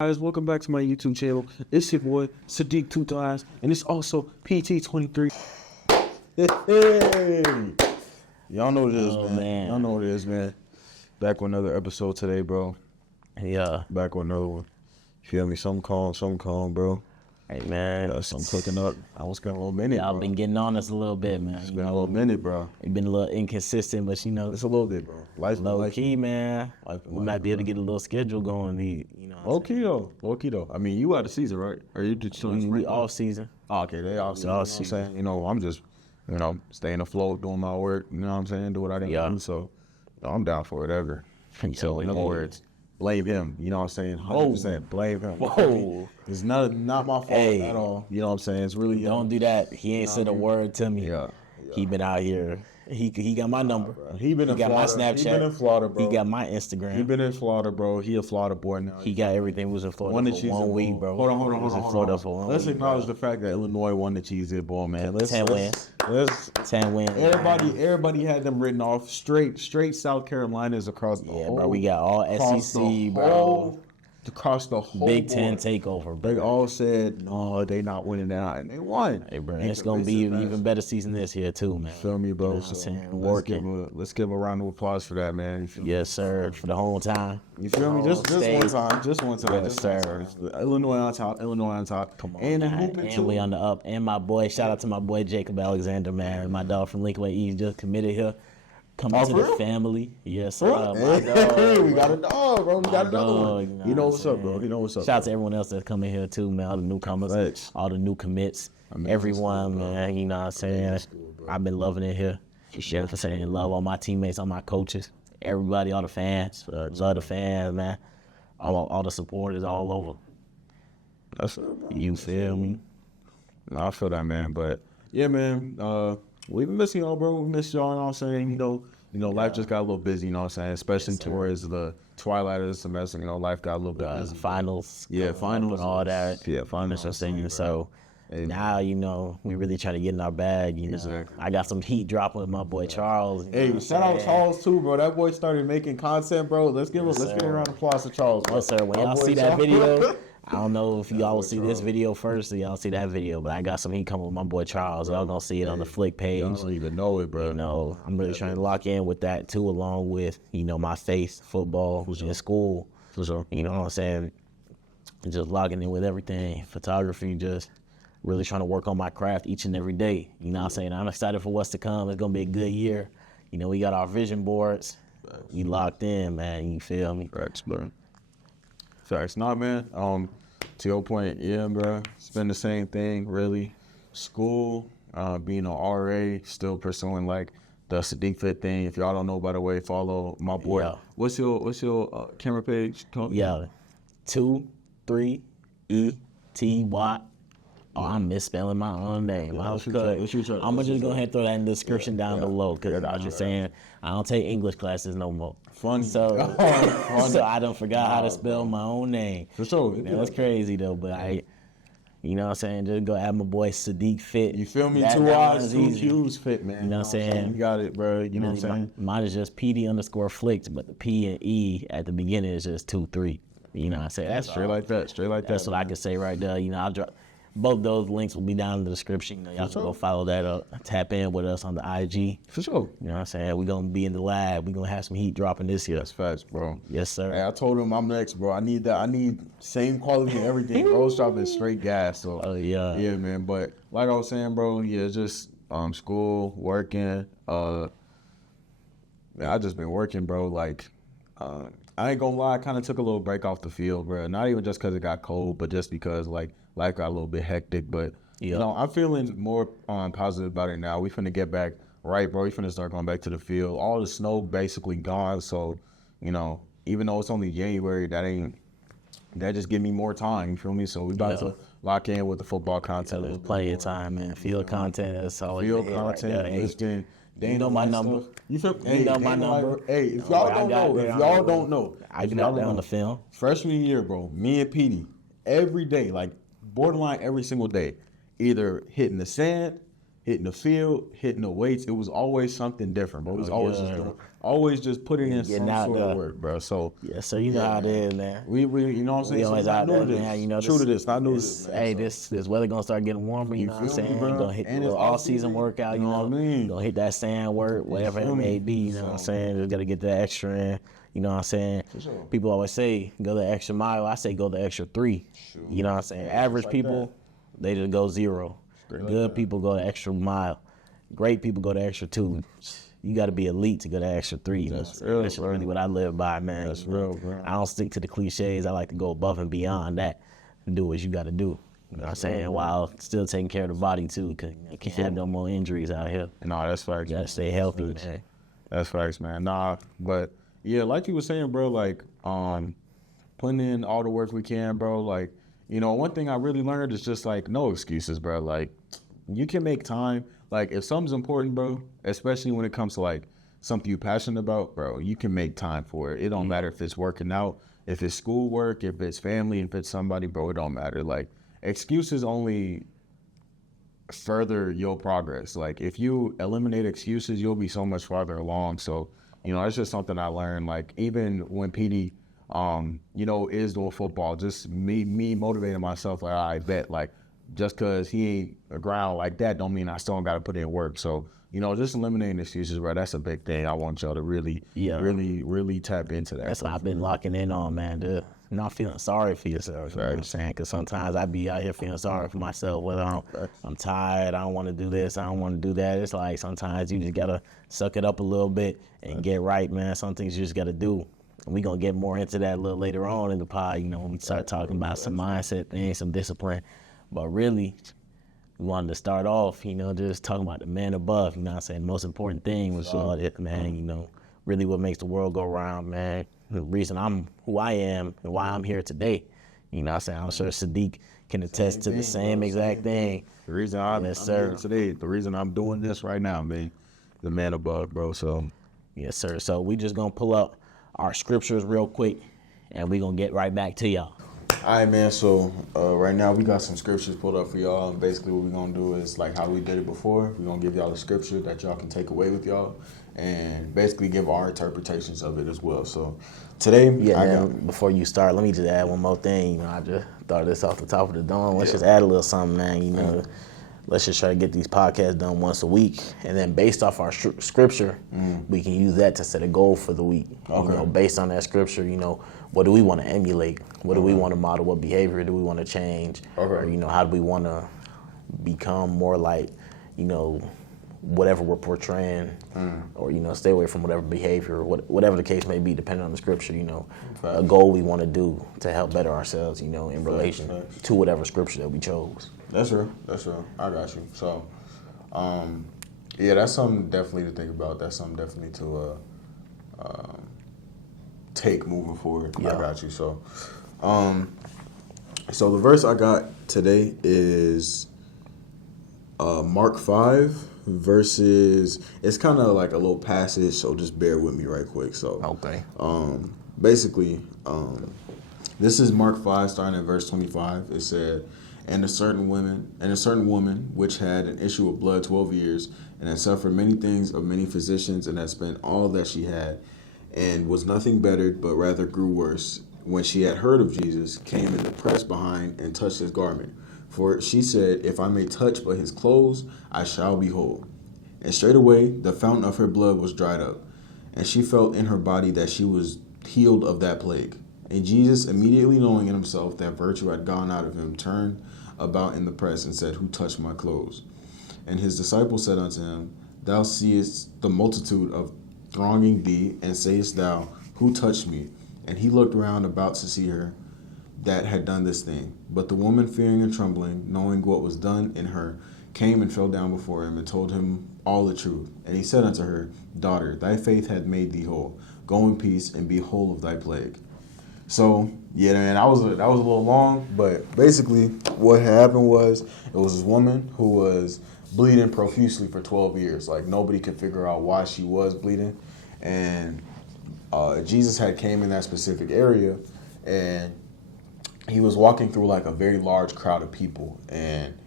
Guys, welcome back to my YouTube channel. It's your boy Sadiq Two Thighs, and it's also PT23. Hey, y'all know what it is, man. Y'all know what it is, man. Back with another episode today, bro. Yeah. Back with another one. You feel me? Something calm, bro. Hey, man. Something cooking up. I was got a little minute, Y'all bro. been getting on us a little bit, man. It's been a little minute, bro. It's been a little inconsistent, but It's a little bit, bro. low key, man. We might be able to get a little schedule going. Low key though. I mean, you out of season, right? Or you just We off season. Oh, okay, they off season. All You know what I'm saying? You know, I'm just, staying afloat, doing my work. You know what I'm saying? Do what I Yeah. do. So, I'm down for whatever. So, In other words, blame him. You know what I'm saying? 100% blame him. Whoa. It's not my fault at all. You know what I'm saying? It's really Don't do that. He ain't said a word to me. Yeah. He been out here. He got my number. He been in got Florida. my Snapchat. He been in Florida, bro. He got my Instagram. He been in Florida, bro. He a Florida boy now. He got everything. Was in Florida for 1 week, bro. Hold on. He was in Florida for 1 week. Let's acknowledge the fact that Illinois won the Cheese It Bowl, man. 10 wins. 10 wins. Everybody had them written off. Straight South Carolinas across the whole. Bro. We got all SEC, bro. Across the whole Big Ten board. takeover, They bro. all said, no, they not winning that, and they won. Hey, bro, it's gonna be an even better season this year too, man. Feel me, bro? You know what I'm saying? Let's give him a round of applause for that, man. You feel me? Yes, sir. For the whole time. You feel me? Just one time. Just one time. Yes, sir. Illinois on top. Come on, And man. hooping And too. we on the up. And my boy, shout out to my boy Jacob Alexander, man. My dog from Lincoln East just committed here. Coming to for the real? family. Yes, sir. Bro, My hey, dog. we got a dog, bro. We got another dog, one. You know what's up, bro. Shout out to everyone else that's coming here too, man. All the newcomers, Thanks. all the new commits, Amazing everyone, school, bro. man. You know what I'm saying? I've been loving it here. You know what I'm saying? Love all my teammates, all my coaches, everybody, all the fans, love the fans, man. All the supporters all over. That's it. You feel me? No, I feel that, man. But yeah, man. We been missing y'all, bro. We miss y'all. You know what I'm saying? You know, life just got a little busy. You know what I'm saying? Especially towards the twilight of the semester. You know, life got a little bit busy. Finals. Yeah, finals and all that. Yeah, finals. I'm saying, so now, we really try to get in our bag, Exactly. I got some heat dropping with my boy Charles. you know Hey, what shout I'm out saying? Charles too, bro. That boy started making content, bro. Let's give a round of applause to Charles. Bro. Yes, sir. When Our y'all boy see that Charles. video, I don't know if y'all will see this video first or y'all see that video, but I got some heat coming with my boy Charles. Y'all gonna see it on the Flick page. I don't even know it, bro. I'm really trying to lock in with that too, along with, my faith, football, in school. For sure. You know what I'm saying? Just logging in with everything. Photography, just really trying to work on my craft each and every day. You know what I'm saying? I'm excited for what's to come. It's going to be a good year. We got our vision boards. We locked in, man. You feel me? Facts, bro. Facts. Nah, man. To your point, yeah, bro. It's been the same thing, really. School, being an RA, still pursuing like the Sadiq Fit thing. If y'all don't know, by the way, follow my boy. Yeah. What's your camera page called? Yeah. 23ETY. Oh, I'm misspelling my own name. Yeah, I'm gonna just go ahead and throw that in the description down below, because I was just saying I don't take English classes no more. Fun. So I done forgot how to spell my own name. For sure. Man, that's crazy though, but you know what I'm saying? Just go add my boy Sadiq Fit. You feel me? That 2 eyes, one's 2 easy. Q's fit, man. You know what I'm saying? You got it, bro. You know what I'm saying? Mine is just PD_flicked, but the P and E at the beginning is just 2, 3. You know what I'm saying? That's Straight like that. That's what I can say right there. I'll drop. Both those links will be down in the description. Y'all can go follow that up. Tap in with us on the IG. For sure. You know what I'm saying? We're going to be in the lab. We're going to have some heat dropping this year. That's facts, bro. Yes, sir. Hey, I told him I'm next, bro. I need that. I need same quality and everything. Bro's dropping straight gas. So Oh, yeah. yeah, man. But like I was saying, bro, yeah, just school, working. Man, I just been working, bro. Like, I ain't gonna lie, I kind of took a little break off the field, bro. Not even just because it got cold, but just because like life got a little bit hectic. But I'm feeling more positive about it now. We finna get back right, bro. We finna start going back to the field. All the snow basically gone, so even though it's only January, that just give me more time. You feel me? So we about to lock in with the football content. There's plenty of time, man. Field content, that's all you Field need content, right there. listening. You know my number. You feel? You know my number. Hey, if y'all don't know, I got that on the film. freshman year, bro, me and Petey, every day, like borderline every single day, either hitting the sand, hitting the field, hitting the weights. It was always something different, bro. It was yeah. always just putting in Getting some out sort of there. work, bro. So Yeah, so you know how it is, man. we you know what I'm saying? We So always it's not out new there, to this. man. You know, True to this, not new to this, this, man. hey, So, this weather gonna start getting warmer. You know what I'm feel me, saying? bro? Gonna hit And the it's off-season off-season, workout. you know what I mean? Gonna hit that sand work, whatever it feel may me? be. You know what I'm So- saying? Just gotta get that extra in. You know what I'm saying? sure. People always say go the extra mile. I say go the extra 3. You know what I'm saying? Average like people, they just go 0. Good people go the extra mile. Great people go the extra 2. You got to be elite to go the extra 3. You know? That's real, That's really what I live by, man. That's You know? real, bro. I don't stick to the cliches. I like to go above and beyond that and do what you got to do. You know what I'm saying? While still taking care of the body, too, because you can't have no more injuries out here. No, that's facts. You got to stay healthy, man. That's facts, man. Nah, but yeah, like you were saying, bro, like putting in all the work we can, bro. Like, you know, one thing I really learned is just like no excuses, bro. Like, you can make time. Like, if something's important, bro, especially when it comes to like something you're passionate about, bro, you can make time for it. It don't matter if it's working out, if it's schoolwork, if it's family, if it's somebody, bro, it don't matter. Like, excuses only further your progress. Like, if you eliminate excuses, you'll be so much farther along. So, you know, it's just something I learned. Like, even when Petey, you know, is doing football, just me motivating myself. Like, I bet, like, just because he ain't around like that don't mean I still got to put in work. So, you know, just eliminating excuses, bro, that's a big thing. I want y'all to really tap into that. That's what I've been locking in on, man. Dude. Not feeling sorry for yourself, you know what I'm saying? Because sometimes I be out here feeling sorry for myself, whether I'm tired, I don't want to do this, I don't want to do that. It's like sometimes you just got to suck it up a little bit and get right, man. Some things you just got to do. And we going to get more into that a little later on in the pod, you know, when we start talking about some mindset things, some discipline. But really, we wanted to start off, you know, just talking about the man above, you know what I'm saying? The most important thing was all it, man, you know, really what makes the world go round, man. The reason I'm who I am and why I'm here today. You know what I'm saying? I'm sure Sadiq can attest to the same exact thing. The reason I'm Yes, here sir. today, the reason I'm doing this right now, man, the man above, bro. So, Yes, sir. So we just going to pull up our scriptures real quick, and we going to get right back to y'all. all right, man. So right now we got some scriptures pulled up for y'all. And basically what we're going to do is like how we did it before. We're going to give y'all a scripture that y'all can take away with y'all and basically give our interpretations of it as well. So today, Before you start, let me just add one more thing. You know, I just thought this off the top of the dome. Let's just add a little something, man. You know, let's just try to get these podcasts done once a week. And then based off our scripture, we can use that to set a goal for the week. Okay. You know, based on that scripture, you know, what do we want to emulate? What do we want to model? What behavior do we want to change? Okay. Or, you know, how do we want to become more like, you know, whatever we're portraying, or, you know, stay away from whatever behavior, whatever the case may be, depending on the scripture, you know, a goal we want to do to help better ourselves, you know, in relation to whatever scripture that we chose. That's real. That's real. I got you. So, yeah, that's something definitely to think about. That's something definitely to take moving forward. Yeah. I got you. So, so the verse I got today is Mark 5 verses. It's kind of like a little passage, so just bear with me right quick. So, Okay. basically, this is Mark 5, starting at verse 25. It said, And a certain woman which had an issue of blood 12 years, and had suffered many things of many physicians, and had spent all that she had, and was nothing bettered, but rather grew worse, when she had heard of Jesus, came and pressed behind and touched his garment. For she said, If I may touch but his clothes, I shall be whole. And straightway the fountain of her blood was dried up, and she felt in her body that she was healed of that plague. And Jesus, immediately knowing in himself that virtue had gone out of him, turned about in the press and said, Who touched my clothes? And his disciples said unto him, Thou seest the multitude of thronging thee, and sayest thou, Who touched me? And he looked round about to see her that had done this thing. But the woman, fearing and trembling, knowing what was done in her, came and fell down before him, and told him all the truth. And he said unto her, Daughter, thy faith hath made thee whole. Go in peace, and be whole of thy plague. So, yeah, man, that was a little long, but basically what happened was, it was this woman who was bleeding profusely for 12 years. Like, nobody could figure out why she was bleeding. And Jesus had came in that specific area, and he was walking through like a very large crowd of people. And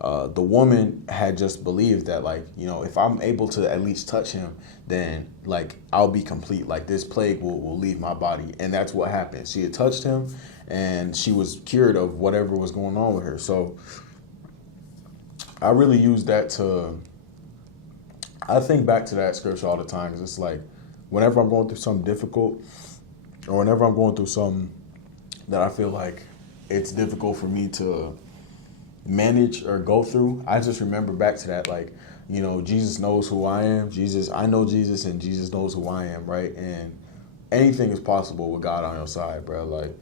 the woman had just believed that, like, you know, if I'm able to at least touch him, then like I'll be complete. Like this plague will leave my body. And that's what happened. She had touched him and she was cured of whatever was going on with her. So I really use that I think back to that scripture all the time, because it's like whenever I'm going through something difficult, or whenever I'm going through something that I feel like it's difficult for me to manage or go through, I just remember back to that, like, you know, Jesus knows who I am. I know Jesus, and Jesus knows who I am, right? And anything is possible with God on your side, bro. Like,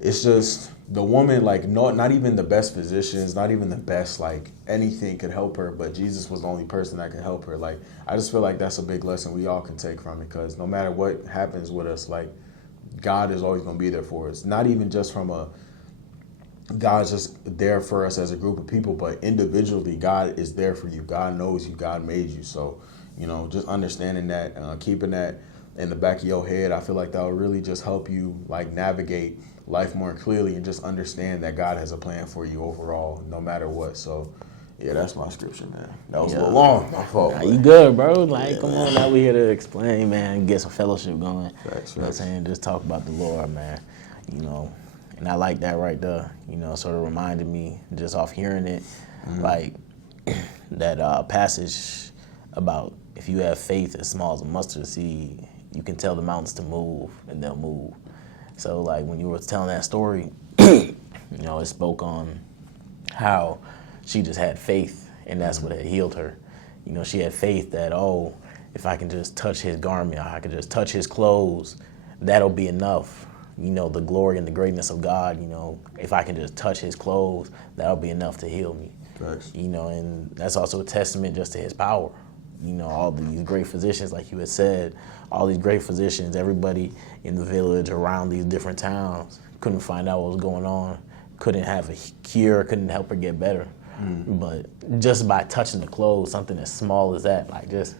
it's just the woman, like, not even the best physicians, not even the best, like, anything could help her, but Jesus was the only person that could help her. Like, I just feel like that's a big lesson we all can take from it, because no matter what happens with us, like, God is always going to be there for us. Not even just from God's just there for us as a group of people, but individually, God is there for you. God knows you. God made you. So, you know, just understanding that, keeping that in the back of your head, I feel like that will really just help you, like, navigate life more clearly and just understand that God has a plan for you overall, no matter what. So, yeah, that's my scripture, man. That was a little long. My fault. Nah, you good, bro. Like, come on, now we here to explain, man, get some fellowship going. Facts, you know what I'm saying? Just talk about the Lord, man. You know, and I like that right there. You know, sort of reminded me just off hearing it, like that passage about if you have faith as small as a mustard seed, you can tell the mountains to move and they'll move. So, like, when you were telling that story, you know, it spoke on how she just had faith, and that's what had healed her. You know, she had faith that, oh, if I can just touch his garment, I can just touch his clothes, that'll be enough. You know, the glory and the greatness of God, you know, if I can just touch his clothes, that'll be enough to heal me. Thanks. You know, and that's also a testament just to his power. You know, all these great physicians, like you had said, all these great physicians, everybody in the village around these different towns couldn't find out what was going on, couldn't have a cure, couldn't help her get better. But just by touching the clothes, something as small as that, like just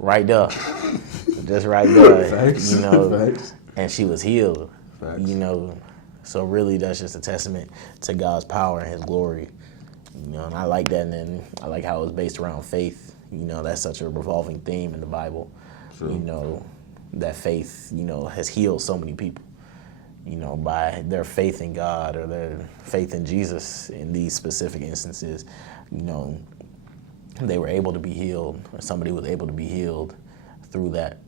right there, just right there, Facts. you know, Facts. and she was healed. Facts. You know, so really that's just a testament to God's power and his glory. You know, and I like that, and then I like how it's based around faith. You know, that's such a revolving theme in the Bible. True. You know, that faith, you know, has healed so many people, you know, by their faith in God or their faith in Jesus in these specific instances. You know, they were able to be healed, or somebody was able to be healed through that.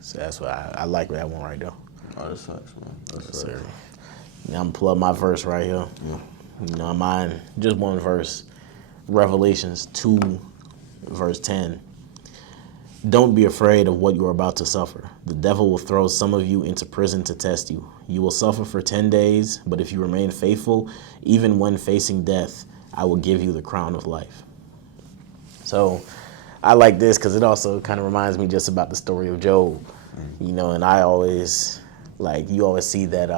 So that's why I like that one right there. Oh, that sucks, man. That sucks. Sir. Now I'm gonna pull up my verse right here. You know, mine, just one verse. Revelations 2, verse 10. Don't be afraid of what you are about to suffer. The devil will throw some of you into prison to test you. You will suffer for 10 days, but if you remain faithful, even when facing death, I will give you the crown of life. So I like this because it also kind of reminds me just about the story of Job. You know, and I always, like, you always see that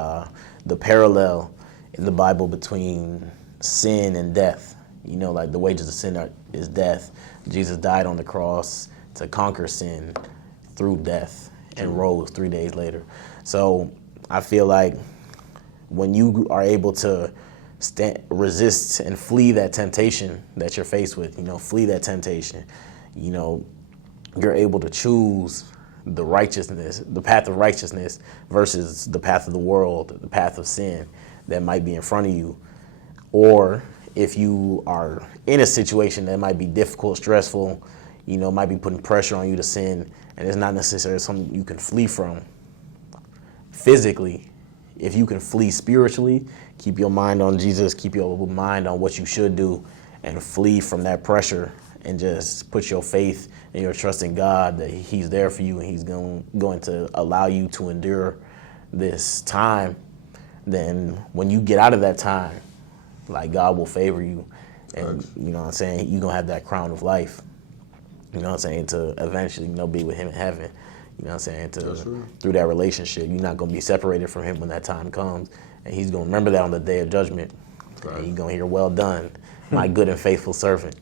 the parallel in the Bible between sin and death. You know, like the wages of sin is death. Jesus died on the cross to conquer sin through death and rose 3 days later. So I feel like when you are able to resist and flee that temptation that you're faced with, you know, flee that temptation, you know, you're able to choose the righteousness, the path of righteousness versus the path of the world, the path of sin that might be in front of you. Or if you are in a situation that might be difficult, stressful, you know, might be putting pressure on you to sin, and it's not necessarily something you can flee from physically. If you can flee spiritually, keep your mind on Jesus, keep your mind on what you should do, and flee from that pressure, and just put your faith and your trust in God that he's there for you and he's going to allow you to endure this time, then when you get out of that time, like, God will favor you, and you know what I'm saying, you're going to have that crown of life. You know what I'm saying? To eventually, you know, be with him in heaven. You know what I'm saying? Through that relationship, you're not going to be separated from him when that time comes. And he's going to remember that on the day of judgment. Right. And you're going to hear, well done, my good and faithful servant.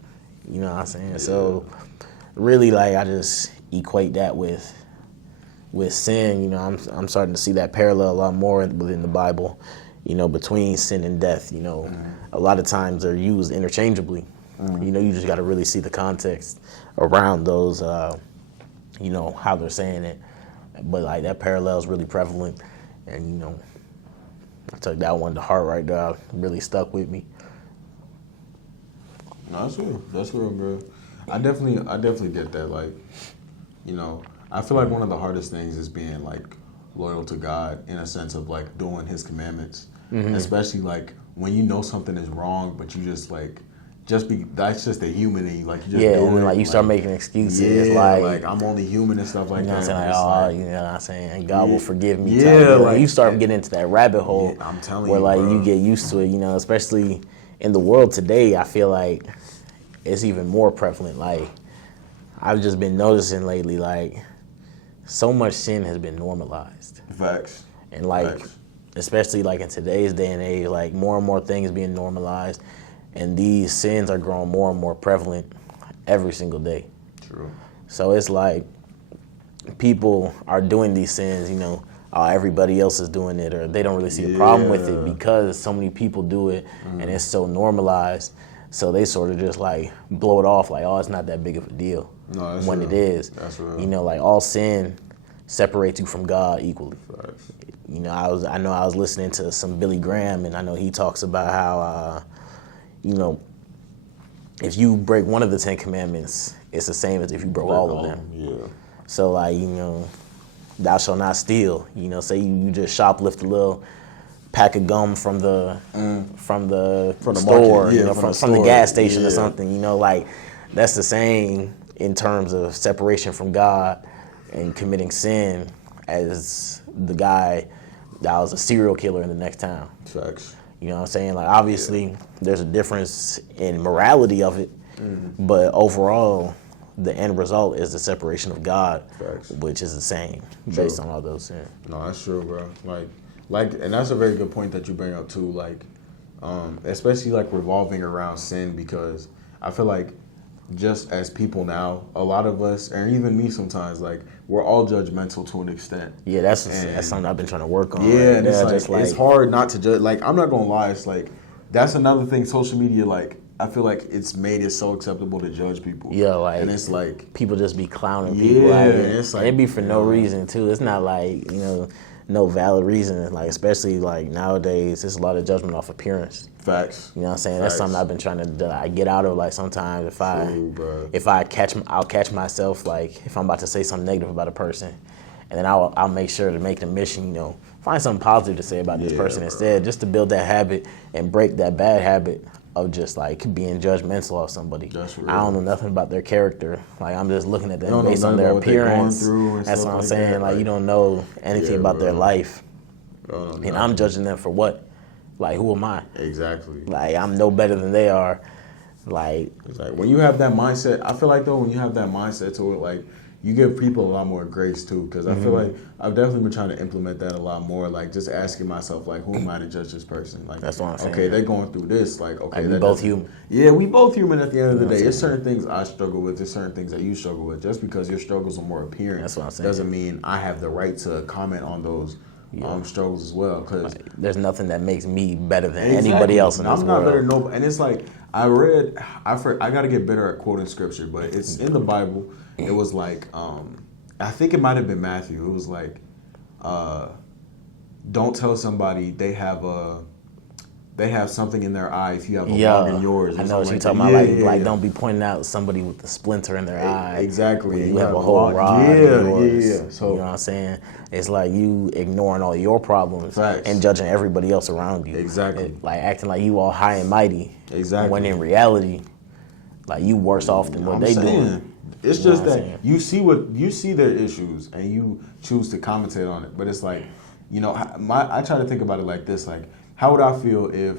You know what I'm saying? Yeah. So really, like, I just equate that with sin. You know, I'm starting to see that parallel a lot more within the Bible. between sin and death. A lot of times they're used interchangeably. You just got to really see the context around those, how they're saying it. But like that parallel is really prevalent, and I took that one to heart right there. It really stuck with me. No, that's real. That's real, bro. I definitely get that. Like, I feel like one of the hardest things is being like loyal to God in a sense of like doing His commandments, especially like when you know something is wrong, but you just like that's just a human in you. Like you just do and then it, like you start making excuses, yeah, like I'm only human and stuff like that. saying It's like, you know what I'm saying, and God will forgive me. Yeah, Like like you start getting into that rabbit hole. Yeah, I'm telling where you, like bro. you get used to it. Especially in the world today, I feel like it's even more prevalent. Like I've just been noticing lately, like so much sin has been normalized. Facts. And like, Facts. especially like in today's day and age, like more and more things being normalized, and these sins are growing more and more prevalent every single day. True. So it's like people are doing these sins, everybody else is doing it, or they don't really see a problem with it because so many people do it, and it's so normalized. So they sort of just like blow it off, like, oh, it's not that big of a deal. No, that's when real. it is. That's real. Like all sin separates you from God equally. Facts. I know I was listening to some Billy Graham, and I know he talks about how, if you break one of the 10 Commandments, it's the same as if you broke all of them. Yeah. So like, thou shalt not steal. Say you just shoplift a little pack of gum from the store, market, from the gas station or yeah. something. Like that's the same in terms of separation from God and committing sin as the guy that was a serial killer in the next town. Facts. You know what I'm saying? Like obviously there's a difference in morality of it, but overall the end result is the separation of God, Facts. which is the same True. based on all those sins. No, that's true, bro. Like, and that's a very good point that you bring up too. Like, especially like revolving around sin, because I feel like just as people now, a lot of us, and even me sometimes, like we're all judgmental to an extent. Yeah, that's something I've been trying to work on. Yeah, right? and it's like it's hard not to judge. Like I'm not gonna lie, it's like that's another thing. Social media, like I feel like it's made it so acceptable to judge people. Yeah, like and it's like people just be clowning people. Yeah, Like, it's like and it be for no reason too. It's not like no valid reason. Like especially like nowadays, there's a lot of judgment off appearance. Facts. You know what I'm saying? That's something I've been trying to get out of. Like sometimes I'll catch myself, like if I'm about to say something negative about a person, and then I'll make sure to make the mission, find something positive to say about this person instead, just to build that habit and break that bad habit of just like being judgmental of somebody. That's real. I don't know nothing about their character. Like I'm just looking at them based on their appearance. That's what I'm saying. Like you don't know anything about their life, and I'm judging them for what? Like who am I? Exactly. Like I'm no better than they are. Like it's like when you have that mindset, I feel like though when you have that mindset to it, like you give people a lot more grace too. Because I feel like I've definitely been trying to implement that a lot more. Like just asking myself, like, who am I to judge this person? Like that's what I'm saying. Okay, they're going through this. Like okay, we both human. Yeah, we both human at the end of the day. There's certain things I struggle with. There's certain things that you struggle with. Just because your struggles are more apparent, that's what I'm saying. Doesn't mean I have the right to comment on those. Struggles as well, because there's nothing that makes me better than anybody else in this world. I'm not better than nobody. And it's like I got to get better at quoting scripture, but it's in the Bible. It was like I think it might have been Matthew. It was like don't tell somebody they have something in their eye if you have a log in yours. I know what you're talking about. Like don't be pointing out somebody with the splinter in their eye. Exactly. You have a whole rod. Yeah. So you know what I'm saying? It's like you ignoring all your problems and judging everybody else around you. Exactly. Like acting like you all high and mighty. Exactly. When in reality, like you worse off than what they doing. It's just that you see their issues and you choose to commentate on it. But it's like, I try to think about it like this, like, how would I feel if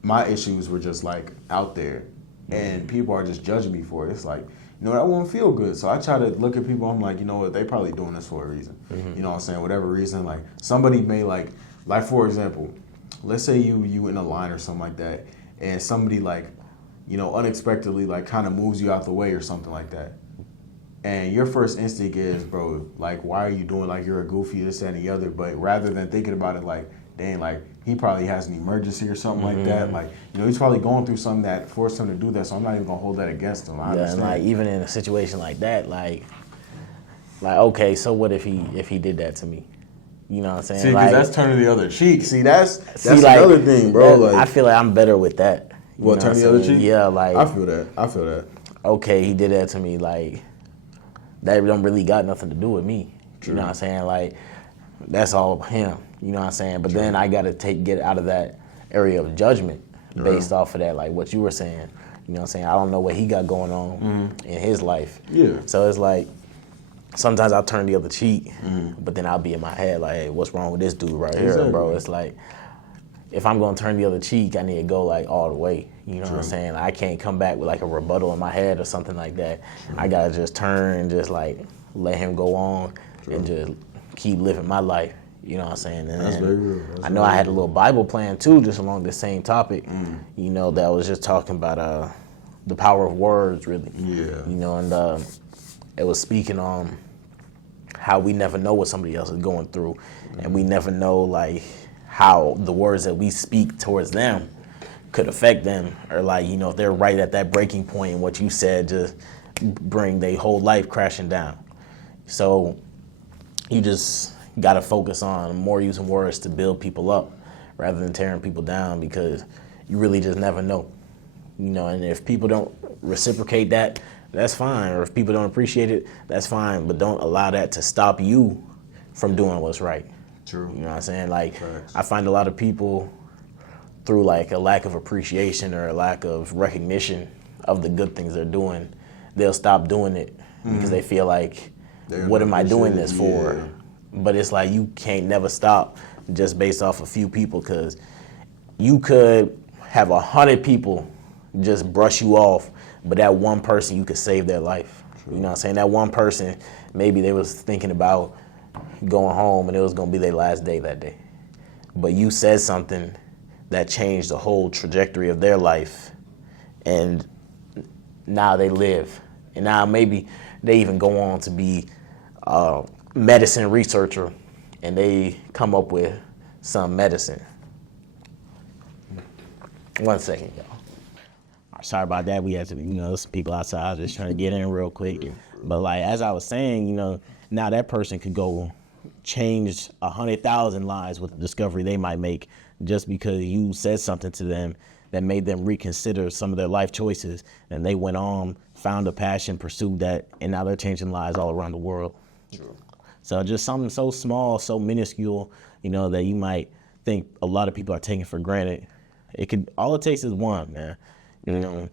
my issues were just like out there and people are just judging me for it? It's like, that won't feel good. So I try to look at people, I'm like, you know what, they probably doing this for a reason. You know what I'm saying? Whatever reason, like somebody may like for example, let's say you in a line or something like that and somebody like, unexpectedly like kind of moves you out the way or something like that. And your first instinct is, bro, like, why are you doing like you're a goofy, this, that, and the other? But rather than thinking about it like, dang, like, he probably has an emergency or something like that. Like, you know, he's probably going through something that forced him to do that. So I'm not even gonna hold that against him. I Yeah, and understand. like even in a situation like that, like okay, so what if he did that to me? You know what I'm saying? See, because like, that's turning the other cheek. See, that's like, another thing, bro. that- I Like, feel like I'm better with that. You what, know turn what the I'm other saying? cheek? Yeah, like I feel that. okay, he did that to me. Like that don't really got nothing to do with me. True. You know what I'm saying? Like that's all him. You know what I'm saying? But then I gotta get out of that area of judgment based off of that, like what you were saying. You know what I'm saying? I don't know what he got going on in his life. Yeah. So it's like sometimes I'll turn the other cheek, but then I'll be in my head like, hey, what's wrong with this dude right here, Exactly. bro? It's like if I'm gonna turn the other cheek, I need to go like all the way. You know what I'm saying? I can't come back with like a rebuttal in my head or something like that. I gotta just turn and just like let him go on and just keep living my life. You know what I'm saying? And That's then very real. That's I know I had a little Bible plan too, just along the same topic. You know, that was just talking about the power of words, really. Yeah. You know, and it was speaking on how we never know what somebody else is going through, and we never know like how the words that we speak towards them could affect them, or like, you know, if they're right at that breaking point and what you said just bring their whole life crashing down. So you just got to focus on more using words to build people up rather than tearing people down, because you really just never know. You know, and if people don't reciprocate that, that's fine. Or if people don't appreciate it, that's fine. But don't allow that to stop you from doing what's right. True. You know what I'm saying? Like, Facts. I find a lot of people, through like a lack of appreciation or a lack of recognition of the good things they're doing, they'll stop doing it because they feel like, what am I doing this for? Yeah. But it's like you can't never stop just based off a few people, because you could have 100 people just brush you off, but that one person, you could save their life. You know what I'm saying? That one person, maybe they was thinking about going home and it was gonna be their last day that day. But you said something that changed the whole trajectory of their life, and now they live. And now maybe they even go on to be a medicine researcher, and they come up with some medicine. 1 second, y'all. Sorry about that. We had to, you know, some people outside just trying to get in real quick. But like, as I was saying, you know, now that person could go change 100,000 lives with the discovery they might make just because you said something to them that made them reconsider some of their life choices, and they went on, found a passion, pursued that, and now they're changing lives all around the world. True. So just something so small, so minuscule, you know, that you might think a lot of people are taking for granted. All it takes is one, man. You know,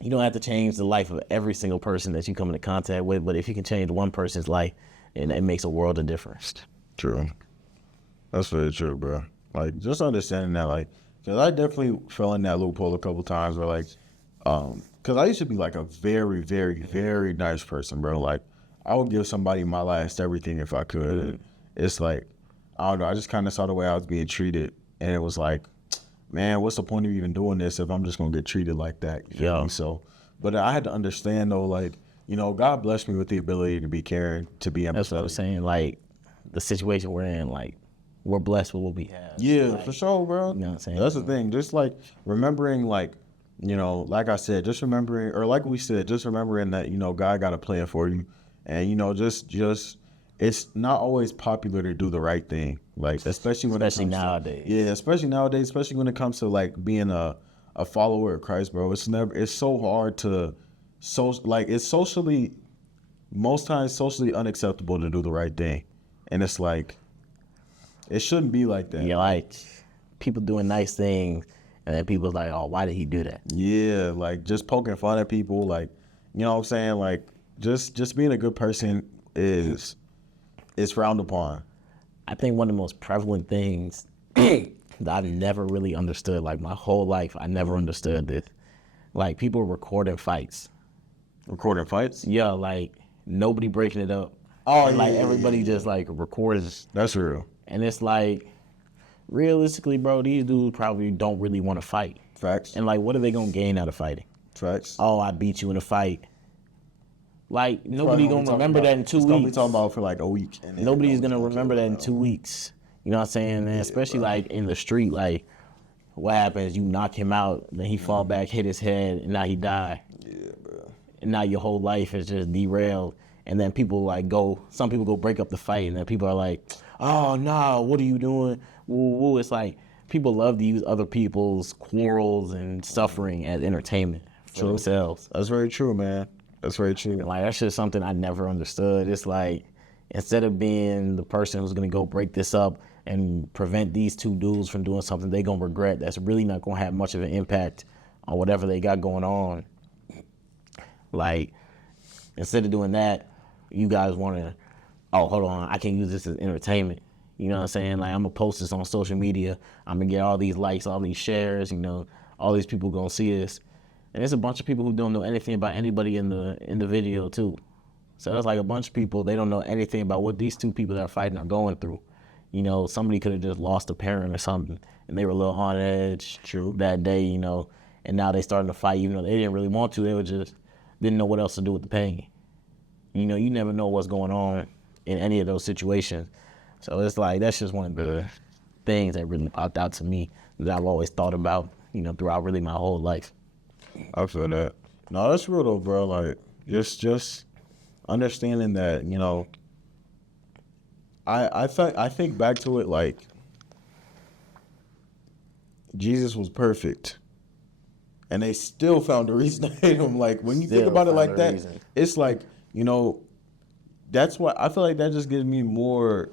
you don't have to change the life of every single person that you come into contact with, but if you can change one person's life, and it makes a world of difference. True. That's very true, bro. Like, just understanding that, like, because I definitely fell in that loophole a couple times where, like, because I used to be, like, a very, very, very nice person, bro. Like, I would give somebody my last everything if I could. And it's like, I don't know, I just kind of saw the way I was being treated, and it was like, man, what's the point of even doing this if I'm just going to get treated like that? You feel Yeah. me? So, but I had to understand, though, like, you know, God blessed me with the ability to be caring, to be empathetic. That's what I was saying. Like, the situation we're in, like, we're blessed with what we have. Yeah, Like, for sure, bro. You know what I'm saying? That's the thing. Just like remembering, like, you know, like I said, just remembering, or like we said, just remembering that, you know, God got a plan for you. And, you know, just it's not always popular to do the right thing. Like, especially when Especially it comes nowadays. To, yeah, especially nowadays, especially when it comes to like being a follower of Christ, bro. It's so hard to, it's socially, most times socially unacceptable to do the right thing. And it's like, it shouldn't be like that. Yeah, like, people doing nice things, and then people's like, oh, why did he do that? Yeah, like just poking fun at people, like, you know what I'm saying? Like, just being a good person is frowned upon. I think one of the most prevalent things that I've never really understood, like my whole life, I never understood this. Like, people recording fights. Recording fights? Yeah, like, nobody breaking it up. Oh, And, like, yeah, everybody just, like, recording. That's real. And it's like, realistically, bro, these dudes probably don't really want to fight. Facts. And, like, what are they going to gain out of fighting? Facts. Oh, I beat you in a fight. Like, nobody going to remember that in 2 It's gonna be weeks. talking about for like a week. And then Nobody's it's going to gonna remember kill that in them. 2 weeks. You know what I'm saying? And especially like in the street, like what happens? You knock him out, then he fall back, hit his head, and now he die. Yeah, bro. And now your whole life is just derailed. And then people like some people go break up the fight, and then people are like, oh no, what are you doing? Woo, woo. It's like people love to use other people's quarrels and suffering as entertainment for themselves. That's very true, man. That's very true. Like that's just something I never understood. It's like instead of being the person who's gonna go break this up and prevent these two dudes from doing something they gonna regret, that's really not gonna have much of an impact on whatever they got going on. Like instead of doing that, you guys wanna, oh hold on, I can use this as entertainment. You know what I'm saying? Like I'm gonna post this on social media. I'm gonna get all these likes, all these shares. You know, all these people gonna see this, and there's a bunch of people who don't know anything about anybody in the video too. So that's like a bunch of people, they don't know anything about what these two people that are fighting are going through. You know, somebody could have just lost a parent or something, and they were a little on edge that day, you know, and now they starting to fight, even though they didn't really want to. They were just didn't know what else to do with the pain. You know, you never know what's going on in any of those situations. So it's like, that's just one of the things that really popped out to me that I've always thought about, you know, throughout really my whole life. I feel that. No, that's real though, bro. Like, just understanding that, you know, I think back to it like Jesus was perfect, and they still found a reason to hate him. Like when you think about it like that, it's like, you know, that's why I feel like that just gives me more.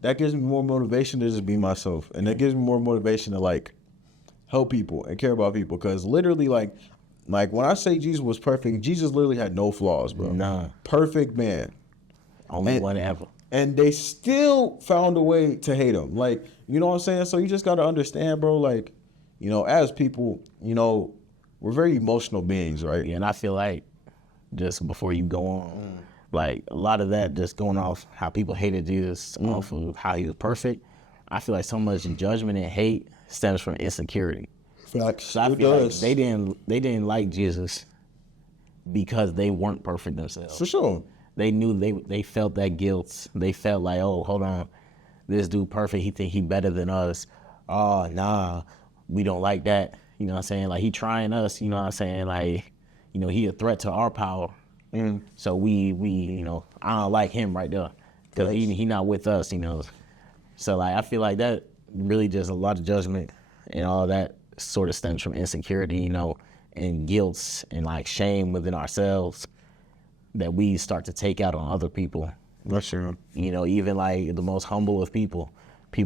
That gives me more motivation to just be myself, and that gives me more motivation to like help people and care about people. Because literally, like when I say Jesus was perfect, Jesus literally had no flaws, bro. Nah. Perfect man. Only one ever. And they still found a way to hate him. Like, you know what I'm saying? So you just got to understand, bro, like, you know, as people, you know, we're very emotional beings, right? Yeah, and I feel like, just before you go on, like, a lot of that just going off how people hated Jesus off of how he was perfect, I feel like so much judgment and hate stems from insecurity. Facts. So I feel like they didn't like Jesus because they weren't perfect themselves. For sure. They knew they felt that guilt. They felt like, oh, hold on, this dude perfect. He think he better than us. Oh, nah, we don't like that. You know what I'm saying? Like he trying us. You know what I'm saying? Like, you know, he a threat to our power. So we you know, I don't like him right there because he not with us. You know. So like I feel like that really just a lot of judgment and all that sort of stems from insecurity. You know, and guilt and like shame within ourselves that we start to take out on other people. That's true. You know, even like the most humble of people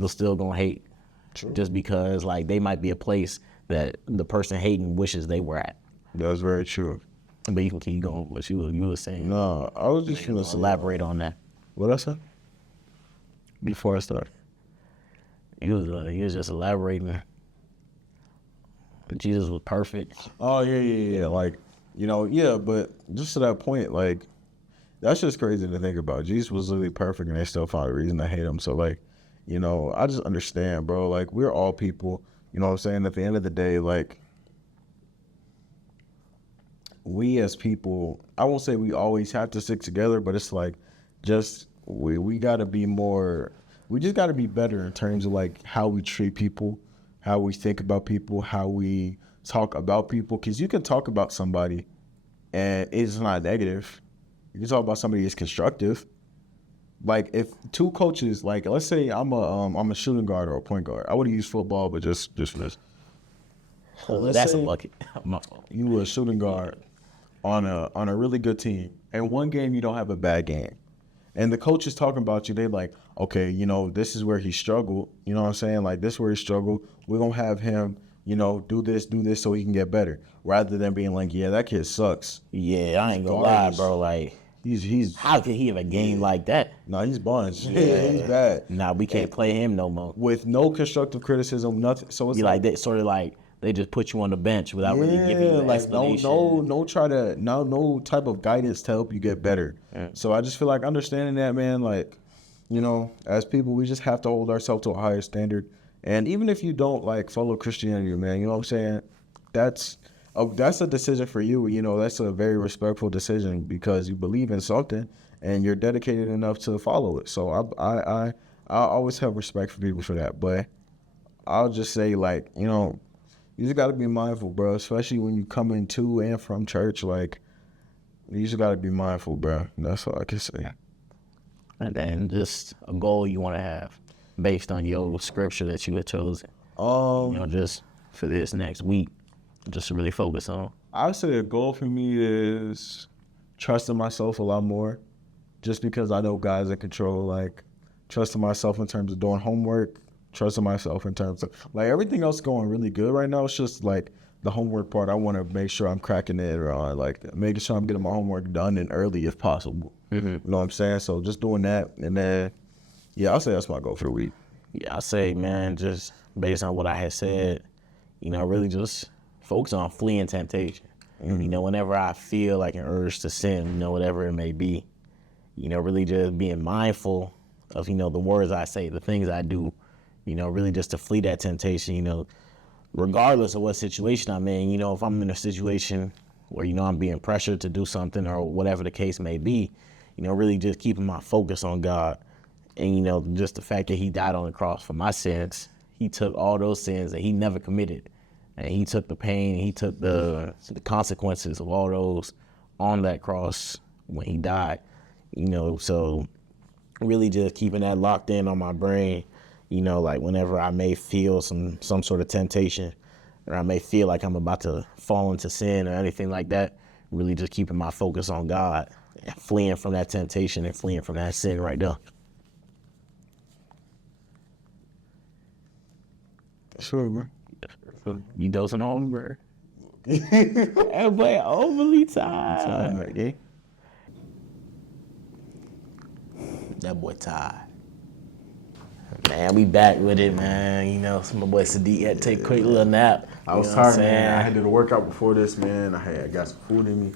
still gonna hate. True. Just because like they might be a place that the person hating wishes they were at. That's very true. But you can keep going what you were saying. No, I was just gonna elaborate on that. What I said? Before I start. He was just elaborating. Jesus was perfect. Oh yeah. Like, you know, yeah, but just to that point, like, that's just crazy to think about. Jesus was literally perfect, and they still found a reason to hate him. So, like, you know, I just understand, bro. Like, we're all people. You know what I'm saying? At the end of the day, like, we as people, I won't say we always have to stick together, but it's like, just we got to be more. We just got to be better in terms of like how we treat people, how we think about people, how we talk about people. Because you can talk about somebody and it's not negative. You can talk about somebody that's constructive. Like if two coaches, like let's say I'm a shooting guard or a point guard. I would have used football, but just for this. That's a bucket. My fault. You were a shooting guard on a really good team, and one game you don't have a bad game, and the coach is talking about you. They like, okay, you know, this is where he struggled. You know what I'm saying? Like this is where he struggled. We're gonna have him, you know, do this so he can get better, rather than being like, yeah, that kid sucks. Yeah, I ain't gonna lie, bro. Like he's how could he have a game like that? No, he's bunch. Yeah, he's bad. Nah, we can't play him no more. With no constructive criticism, nothing. So it's like that sort of like they just put you on the bench without really giving you an explanation. no type of guidance to help you get better. Yeah. So I just feel like understanding that, man, like, you know, as people, we just have to hold ourselves to a higher standard. And even if you don't like follow Christianity, man, you know what I'm saying? That's a decision for you. You know, that's a very respectful decision because you believe in something and you're dedicated enough to follow it. So I always have respect for people for that. But I'll just say, like, you know, you just got to be mindful, bro, especially when you come into and from church. Like, you just got to be mindful, bro. That's all I can say. And then just a goal you want to have based on your scripture that you had chosen. Just for this next week, just to really focus on. I would say a goal for me is trusting myself a lot more, just because I know God's in control. Like, trusting myself in terms of doing homework, trusting myself in terms of, like, everything else going really good right now. It's just, like, the homework part, I want to make sure I'm cracking it on, like, making sure I'm getting my homework done and early if possible. Mm-hmm. You know what I'm saying? So just doing that, and then, yeah, I'll say that's my goal for the week. Yeah, I say, man, just based on what I had said, really just focus on fleeing temptation. Mm-hmm. Whenever I feel like an urge to sin, whatever it may be, really just being mindful of, the words I say, the things I do, really just to flee that temptation, regardless of what situation I'm in. If I'm in a situation where, I'm being pressured to do something or whatever the case may be, really just keeping my focus on God. And, just the fact that he died on the cross for my sins, he took all those sins that he never committed. And he took the pain, he took the consequences of all those on that cross when he died. So really just keeping that locked in on my brain, like whenever I may feel some sort of temptation or I may feel like I'm about to fall into sin or anything like that, really just keeping my focus on God and fleeing from that temptation and fleeing from that sin right there. Sure, bro. You dosing on, bro? That boy overly tired. Yeah. That boy tired. Man, we back with it, man. My boy Sadiq had to take a quick little nap. I was tired, man. I had to do a workout before this, man. I got some food in me.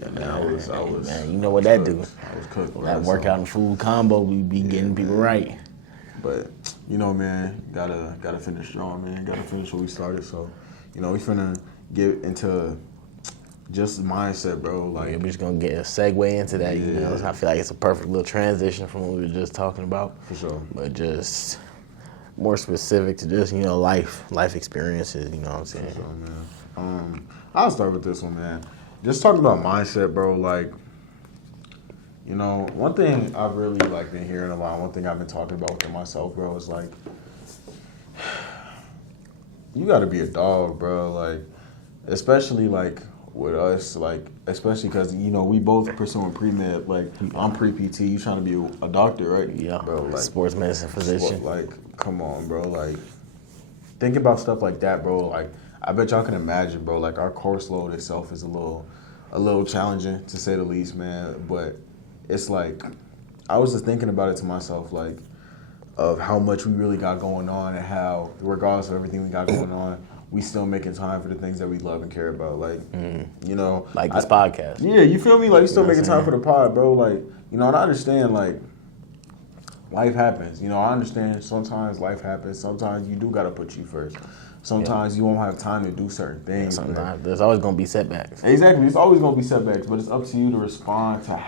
Yeah, man, I was. Man, you know what that do? I was cooked. That workout and food combo, we be getting people right. But, man, gotta finish strong, man. Gotta finish what we started. So, we finna get into just mindset, bro. Like, we're just gonna get a segue into that, I feel like it's a perfect little transition from what we were just talking about. For sure. But just more specific to just, life experiences, you know what I'm saying? For sure, man. I'll start with this one, man. Just talking about mindset, bro, like, one thing I've really, been hearing a lot, one thing I've been talking about within myself, bro, is, like, you gotta be a dog, bro, like, especially, like, with us, like, especially because, we both pursuing pre-med, like, I'm pre-PT, you trying to be a doctor, right? Yeah, bro, like, sports medicine physician. Come on, bro, like, think about stuff like that, bro, like, I bet y'all can imagine, bro, like, our course load itself is a little challenging, to say the least, man, but it's like, I was just thinking about it to myself, like, of how much we really got going on and how, regardless of everything we got going on, we still making time for the things that we love and care about. Like, like this podcast. Yeah, you feel me? Like, you still making time for the pod, bro. Like, and I understand, like, life happens. I understand sometimes life happens. Sometimes you do got to put you first. Sometimes you won't have time to do certain things. Sometimes there's always going to be setbacks. Exactly. It's always going to be setbacks, but it's up to you to respond to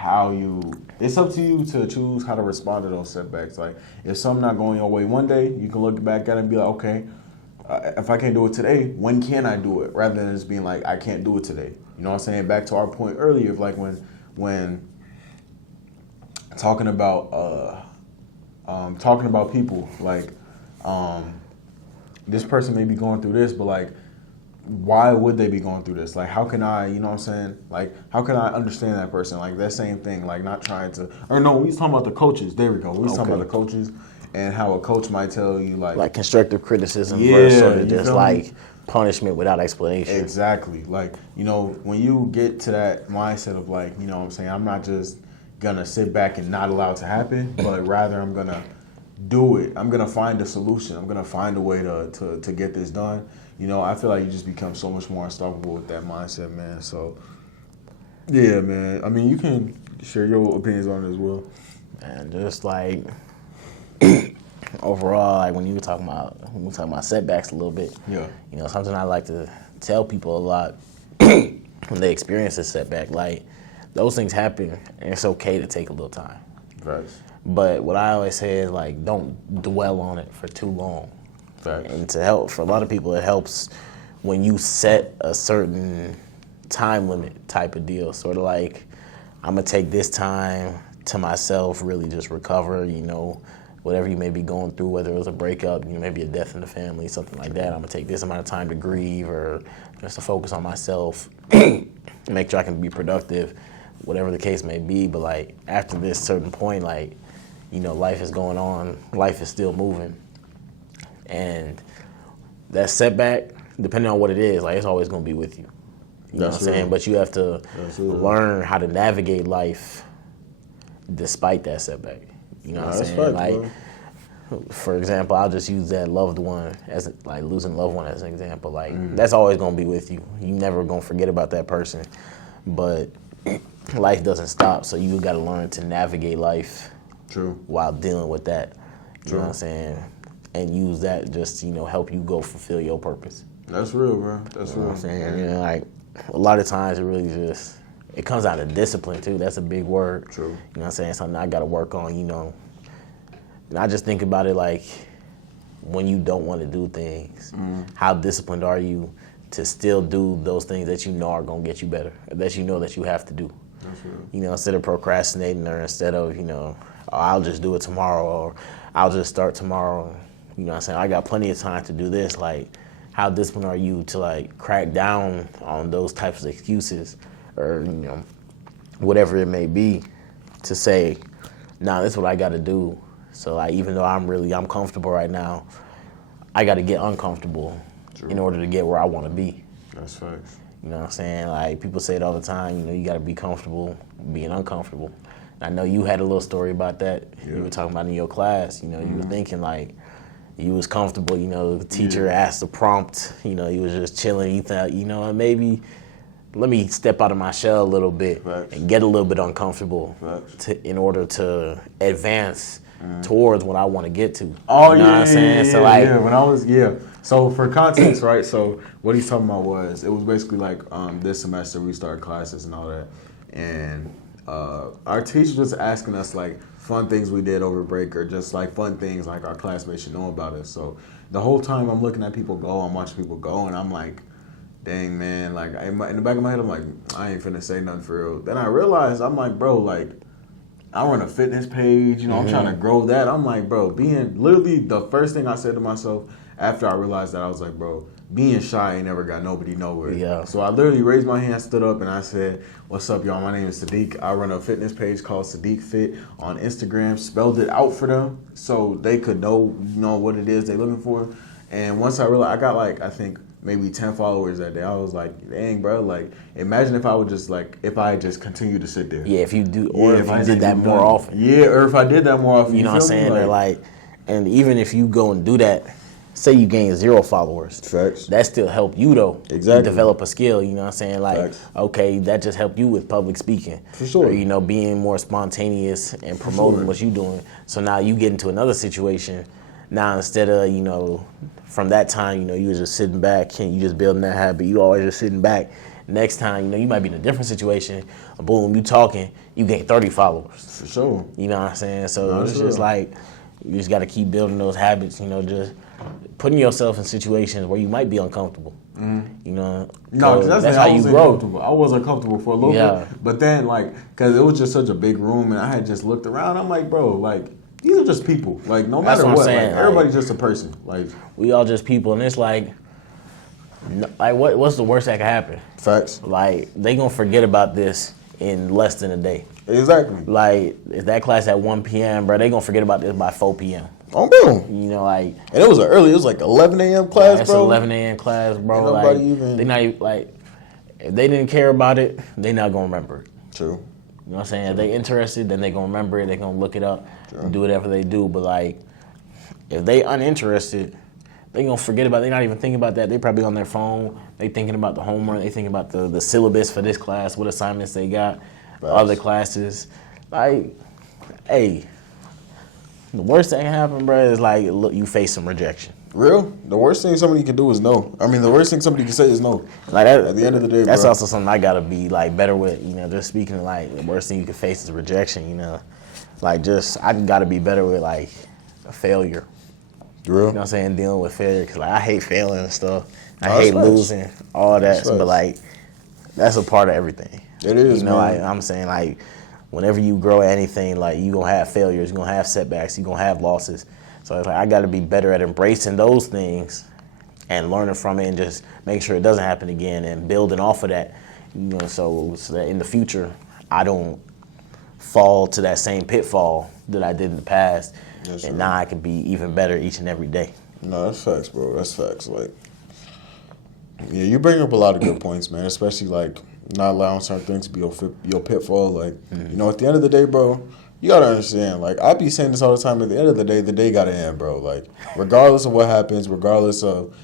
it's up to you to choose how to respond to those setbacks. Like, if something not going your way one day, you can look back at it and be like, okay, if I can't do it today, when can I do it? Rather than just being like, I can't do it today. You know what I'm saying? Back to our point earlier of, like, when talking about people, like, this person may be going through this, but, like, why would they be going through this? Like, how can I, you know what I'm saying? Like, how can I understand that person? Like, that same thing, like, not trying to, or no, we was talking about the coaches. There we go. We was talking about the coaches and how a coach might tell you, like constructive criticism versus sort of just, like, punishment without explanation. Exactly. Like, when you get to that mindset of, like, you know what I'm saying, I'm not just going to sit back and not allow it to happen, but rather I'm going to do it. I'm going to find a solution. I'm going to find a way to get this done. I feel like you just become so much more unstoppable with that mindset, man. So, yeah, man. I mean, you can share your opinions on it as well. And just, like, overall, like, when we talking about setbacks a little bit, something I like to tell people a lot when they experience a setback, like, those things happen, and it's okay to take a little time. Right. But what I always say is like, don't dwell on it for too long. Facts. And to help, for a lot of people, it helps when you set a certain time limit type of deal. Sort of like, I'm gonna take this time to myself, really just recover, whatever you may be going through, whether it was a breakup, maybe a death in the family, something like that. I'm gonna take this amount of time to grieve or just to focus on myself, make sure I can be productive, whatever the case may be. But like after this certain point, like, life is going on, life is still moving. And that setback, depending on what it is, like it's always gonna be with you. You know what I'm saying? But you have to learn how to navigate life despite that setback. You know what I'm saying? Fact, like, bro. For example, I'll just use that loved one as like losing a loved one as an example. Like that's always gonna be with you. You never gonna forget about that person. But life doesn't stop, so you gotta learn to navigate life while dealing with that. You know what I'm saying? And use that just help you go fulfill your purpose. That's real, bro. That's real. You know what I'm saying? Like a lot of times it really just it comes out of discipline too. That's a big word. True. You know what I'm saying? Something I gotta work on, And I just think about it like when you don't want to do things, how disciplined are you to still do those things that you know are gonna get you better, that you know that you have to do. That's real. Instead of procrastinating or instead of, oh, I'll just do it tomorrow or I'll just start tomorrow. You know what I'm saying? I got plenty of time to do this. Like, how disciplined are you to like crack down on those types of excuses or, whatever it may be to say, nah, this is what I got to do. So like, even though I'm comfortable right now, I got to get uncomfortable in order to get where I want to be. That's facts. You know what I'm saying? Like people say it all the time, you got to be comfortable being uncomfortable. I know you had a little story about that. Yeah. You were talking about in your class, you were thinking like, you was comfortable, the teacher asked the prompt, you was just chilling. You thought, maybe let me step out of my shell a little bit and get a little bit uncomfortable in order to advance towards what I want to get to. Oh, you know what I'm saying? So like, when I was, So for context, right, so what he's talking about was, it was basically like this semester we started classes and all that. And our teacher was asking us like, fun things we did over break or just like fun things like our classmates should know about us. So the whole time I'm looking at people go, I'm watching people go, and I'm like, dang, man, like in the back of my head, I'm like, I ain't finna say nothing for real. Then I realized, I'm like, bro, like, I run a fitness page, I'm trying to grow that. I'm like, bro, being literally the first thing I said to myself after I realized that, I was like, bro, being shy ain't never got nobody nowhere. Yeah. So I literally raised my hand, stood up, and I said, what's up, y'all? My name is Sadiq. I run a fitness page called Sadiq Fit on Instagram. Spelled it out for them so they could know what it is they're looking for. And once I realized, I got like, I think maybe 10 followers that day. I was like, dang, bro, like, imagine if I would just like, if I just continued to sit there. Yeah, if you do, or if you did that more often. Yeah, or if I did that more often. You know what I'm saying? They're like, and even if you go and do that, say you gain 0 followers. Facts. That still help you though. Exactly. Develop a skill, you know what I'm saying? Like, Facts. okay, that just helped you with public speaking. For sure. Or, being more spontaneous and promoting what you're doing. So now you get into another situation. Now instead of, from that time, you was just sitting back and you just building that habit, you always just sitting back. Next time, you might be in a different situation. Boom, you talking, you gain 30 followers. For sure. You know what I'm saying? So it's just like, you just got to keep building those habits, just putting yourself in situations where you might be uncomfortable. No, because that's how you grow. I was uncomfortable for a little bit, but then because it was just such a big room, and I had just looked around. I'm like, bro, like these are just people. Like no matter what, saying, everybody's just a person. Like we all just people, and it's like what's the worst that could happen? Facts. Like they gonna forget about this in less than a day. Exactly. Like if that class at 1 p.m., bro, they gonna forget about this by 4 p.m. Oh, bro. Like, and it was early. It was like 11 a.m. class, it's bro. 11 a.m. class, bro. Ain't nobody even. They not even, like, if they didn't care about it, they not gonna remember it. True. You know what I'm saying? If they interested, then they gonna remember it. They gonna look it up, do whatever they do. But like, if they uninterested, they gonna forget about it. They not even thinking about that. They probably on their phone. They thinking about the homework. They thinking about the syllabus for this class, what assignments they got, other classes. Like, hey. The worst that can happen, bro, is like look, you face some rejection. Real? The worst thing somebody can do is no. I mean, the worst thing somebody can say is no. Like that, at the end of the day, that's bro. also something I gotta be like better with. Just speaking of like the worst thing you can face is rejection. Like, just I got to be better with like a failure. Real? You know what I'm saying? Dealing with failure, cause like I hate failing and stuff. I That's hate facts. losing, all that. That's But facts. like, that's a part of everything. It is, You know, man. I'm saying like, whenever you grow at anything, like you gonna have failures, you gonna have setbacks, you gonna have losses. So it's like I got to be better at embracing those things and learning from it, and just making sure it doesn't happen again, and building off of that. You know, so that in the future I don't fall to that same pitfall that I did in the past, Yes, and sir. now I can be even better each and every day. No, that's facts, bro. That's facts. Like, yeah, you bring up a lot of good points, man. Especially like not allowing certain things to be your pitfall. Like, you know, at the end of the day, bro, you gotta understand. Like, I be saying this all the time. At the end of the day gotta end, bro. Like, regardless of what happens, regardless of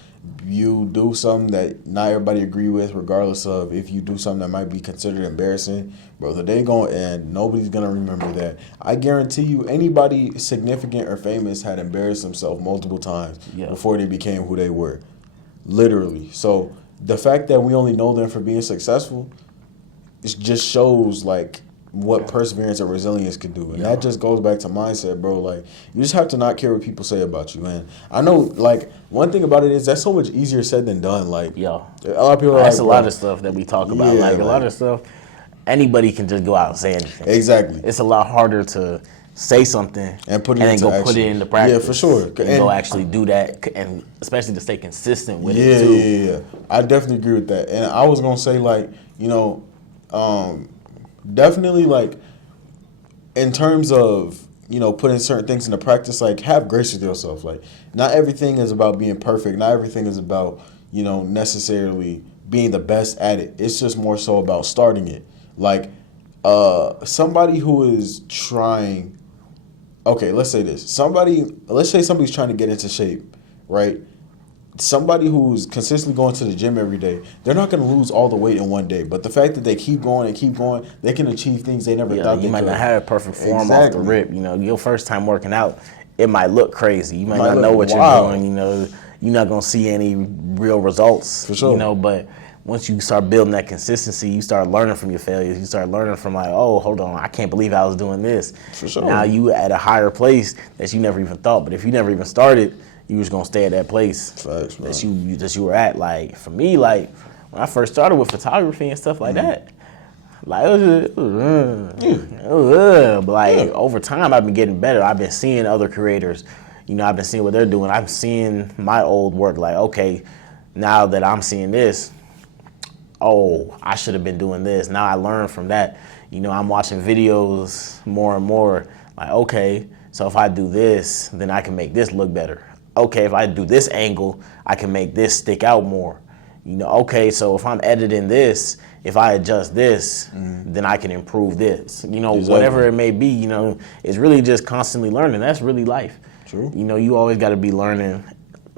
you do something that not everybody agree with, regardless of if you do something that might be considered embarrassing, bro, the day gonna end. Nobody's gonna remember that. I guarantee you, anybody significant or famous had embarrassed themselves multiple times before they became who they were. Literally. So the fact that we only know them for being successful, it just shows like what perseverance and resilience can do. And that just goes back to mindset, bro. Like, you just have to not care what people say about you, man. I know, like, one thing about it is that's so much easier said than done. Like, a lot of people are That's like, a lot of stuff that we talk about. Yeah, like a lot like- of stuff, anybody can just go out and say anything. Exactly. It's a lot harder to say something And put it then into go put action. it into practice. Yeah, for sure. And And- go actually do that, and especially to stay consistent with Yeah, it too. yeah. I definitely agree with that. And I was gonna say, like, you know, definitely, like, in terms of, you know, putting certain things into practice, like, have grace with yourself. Like, not everything is about being perfect. Not everything is about, you know, necessarily being the best at it. It's just more so about starting it. Like, somebody who is trying, okay, let's say this. Let's say somebody's trying to get into shape, right? Somebody who's consistently going to the gym every day, they're not going to lose all the weight in one day. But the fact that they keep going and keep going, they can achieve things they never thought they You might could. not have perfect form off Exactly. the rip. You know, your first time working out, it might look crazy. You might Might not know look what wild. you're doing. You know, you're not gonna see any real results. For sure. You know, but once you start building that consistency, you start learning from your failures. You start learning from like, oh, hold on, I can't believe I was doing this. For sure. Now you at a higher place that you never even thought. But if you never even started, you was gonna stay at that place Facts, man. that you were at. Like for me, like when I first started with photography and stuff like that, like it was but like over time I've been getting better. I've been seeing other creators, you know, I've been seeing what they're doing. I'm seeing my old work. Like, okay, now that I'm seeing this, oh, I should have been doing this. Now I learn from that. You know, I'm watching videos more and more. Like, okay, so if I do this, then I can make this look better. Okay, if I do this angle, I can make this stick out more. You know, okay, so if I'm editing this, if I adjust this, then I can improve this. You know, Exactly. whatever it may be, you know, it's really just constantly learning. That's really life. True. You know, you always got to be learning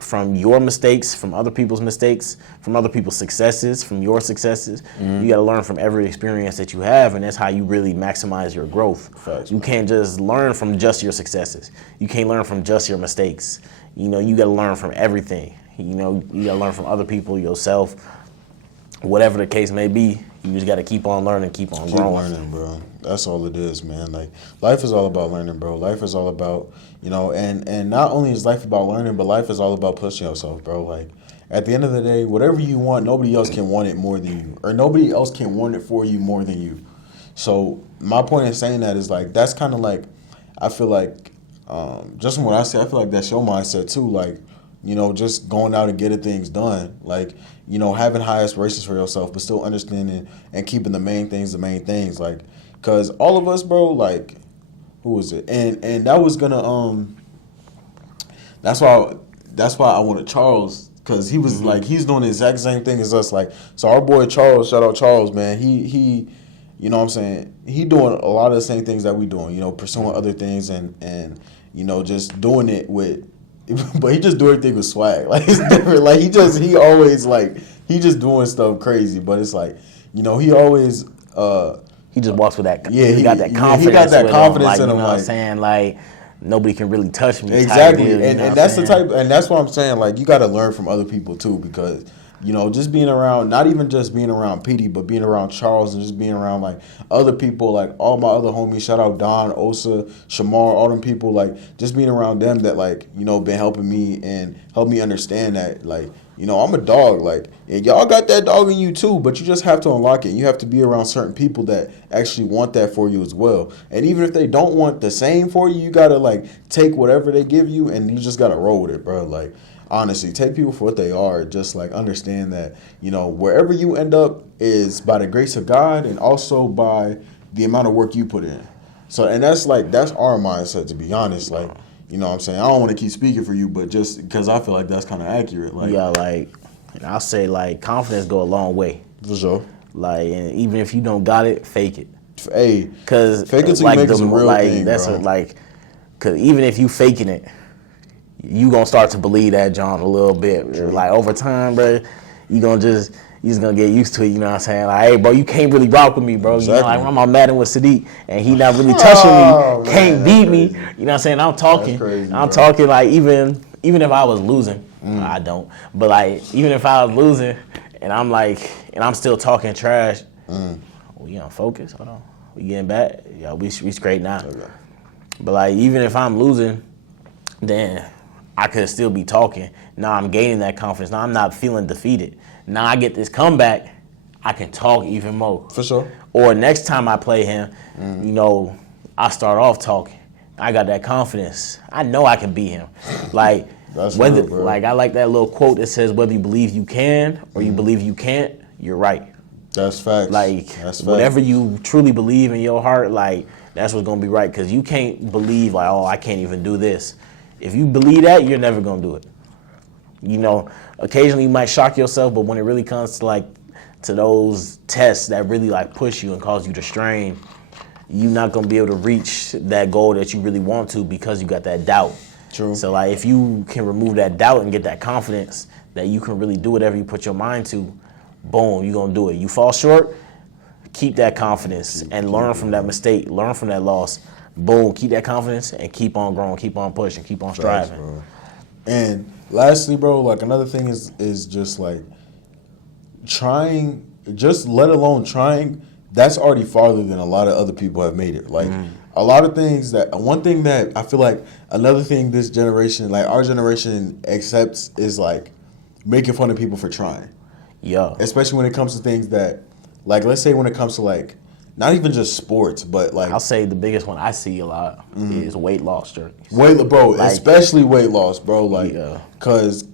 from your mistakes, from other people's mistakes, from other people's successes, from your successes. You got to learn from every experience that you have, and that's how you really maximize your growth. Facts, You can't just learn from just your successes. You can't learn from just your mistakes. You know, you got to learn from everything. You know, you got to learn from other people, yourself, whatever the case may be. You just got to keep on learning, keep on Keep growing. learning, bro. That's all it is, man. Like, life is all about learning, bro. Life is all about, you know, and not only is life about learning, but life is all about pushing yourself, bro. Like, at the end of the day, whatever you want, nobody else can want it more than you, or nobody else can want it for you more than you. So my point in saying that is like, that's kind of like, I feel like, just from what I say, I feel like that's your mindset too. Like, you know, just going out and getting things done. Like, you know, having high aspirations for yourself, but still understanding and keeping the main things the main things. Like, cause all of us, bro, like, who was it? And that was gonna that's why I wanted Charles, cause he was like, he's doing the exact same thing as us. Like, so our boy Charles, shout out Charles, man. He you know what I'm saying, he doing a lot of the same things that we doing, you know, pursuing other things and you know, just doing it with, but he just do everything with swag. Like, it's different. Like, he just doing stuff crazy. But it's like, you know, he always He just walks with that. Yeah, he got that confidence. he got that with confidence him, in like, him, You know what I'm like- saying? Like, nobody can really touch me. type exactly. deal, you know and what that's I'm the saying? type, and that's what I'm saying. Like, you got to learn from other people too, because you know, just being around, not even just being around Petey, but being around Charles and just being around like other people, like all my other homies, shout out Don, Osa, Shamar, all them people, like just being around them that like, you know, been helping me and help me understand that like, you know, I'm a dog, like, and y'all got that dog in you too, but you just have to unlock it. You have to be around certain people that actually want that for you as well. And even if they don't want the same for you, you gotta like take whatever they give you and you just gotta roll with it, bro. Like, honestly, take people for what they are. Just like understand that, you know, wherever you end up is by the grace of God and also by the amount of work you put in. So, and that's our mindset, to be honest. Like, you know what I'm saying? I don't want to keep speaking for you, but just because I feel like that's kind of accurate. Like, yeah, like, and I'll say, like, confidence go a long way. For sure. Like, and even if you don't got it, fake it. Hey, Cause fake it till like you make it a real like, thing, that's bro. Cause even if you faking it, you gonna start to believe that John a little bit. True. Like over time, bro, you just gonna get used to it. You know what I'm saying? Like, hey, bro, you can't really rock with me, bro. Exactly. You know, like when I'm on Madden with Sadiq and he not really touching Oh, me, man, can't that's beat me. crazy. You know what I'm saying? I'm talking. That's crazy, I'm bro. talking like even if I was losing, I don't. But like even if I was losing and I'm like and I'm still talking trash, we on focus. Hold on, we getting back. Yeah, we straight now. Okay. But like even if I'm losing, then I could still be talking. Now I'm gaining that confidence. Now I'm not feeling defeated. Now I get this comeback, I can talk even more. For sure. Or next time I play him, you know, I start off talking. I got that confidence. I know I can beat him. Like That's whether real, bro. like I like that little quote that says whether you believe you can or you believe you can't, you're right. That's facts. Like that's facts. whatever you truly believe in your heart, like that's what's gonna be right. Cause you can't believe like, oh, I can't even do this. If you believe that, you're never gonna do it. You know, occasionally you might shock yourself, but when it really comes to like to those tests that really like push you and cause you to strain, you're not gonna be able to reach that goal that you really want to because you got that doubt. True. So like if you can remove that doubt and get that confidence that you can really do whatever you put your mind to, boom, you're gonna do it. You fall short, keep that confidence and learn from that mistake, learn from that loss. Boom, keep that confidence and keep on growing, keep on pushing, keep on striving. Facts, bro. And lastly, bro, like another thing is just like trying, just let alone trying, that's already farther than a lot of other people have made it. Like a lot of things one thing that I feel like another thing this generation, like our generation accepts is like making fun of people for trying. Yeah. Especially when it comes to things that, like, let's say when it comes to like, not even just sports, but like I'll say the biggest one I see a lot is weight loss journeys. bro, Like- especially weight loss, bro. Like, Yeah. cause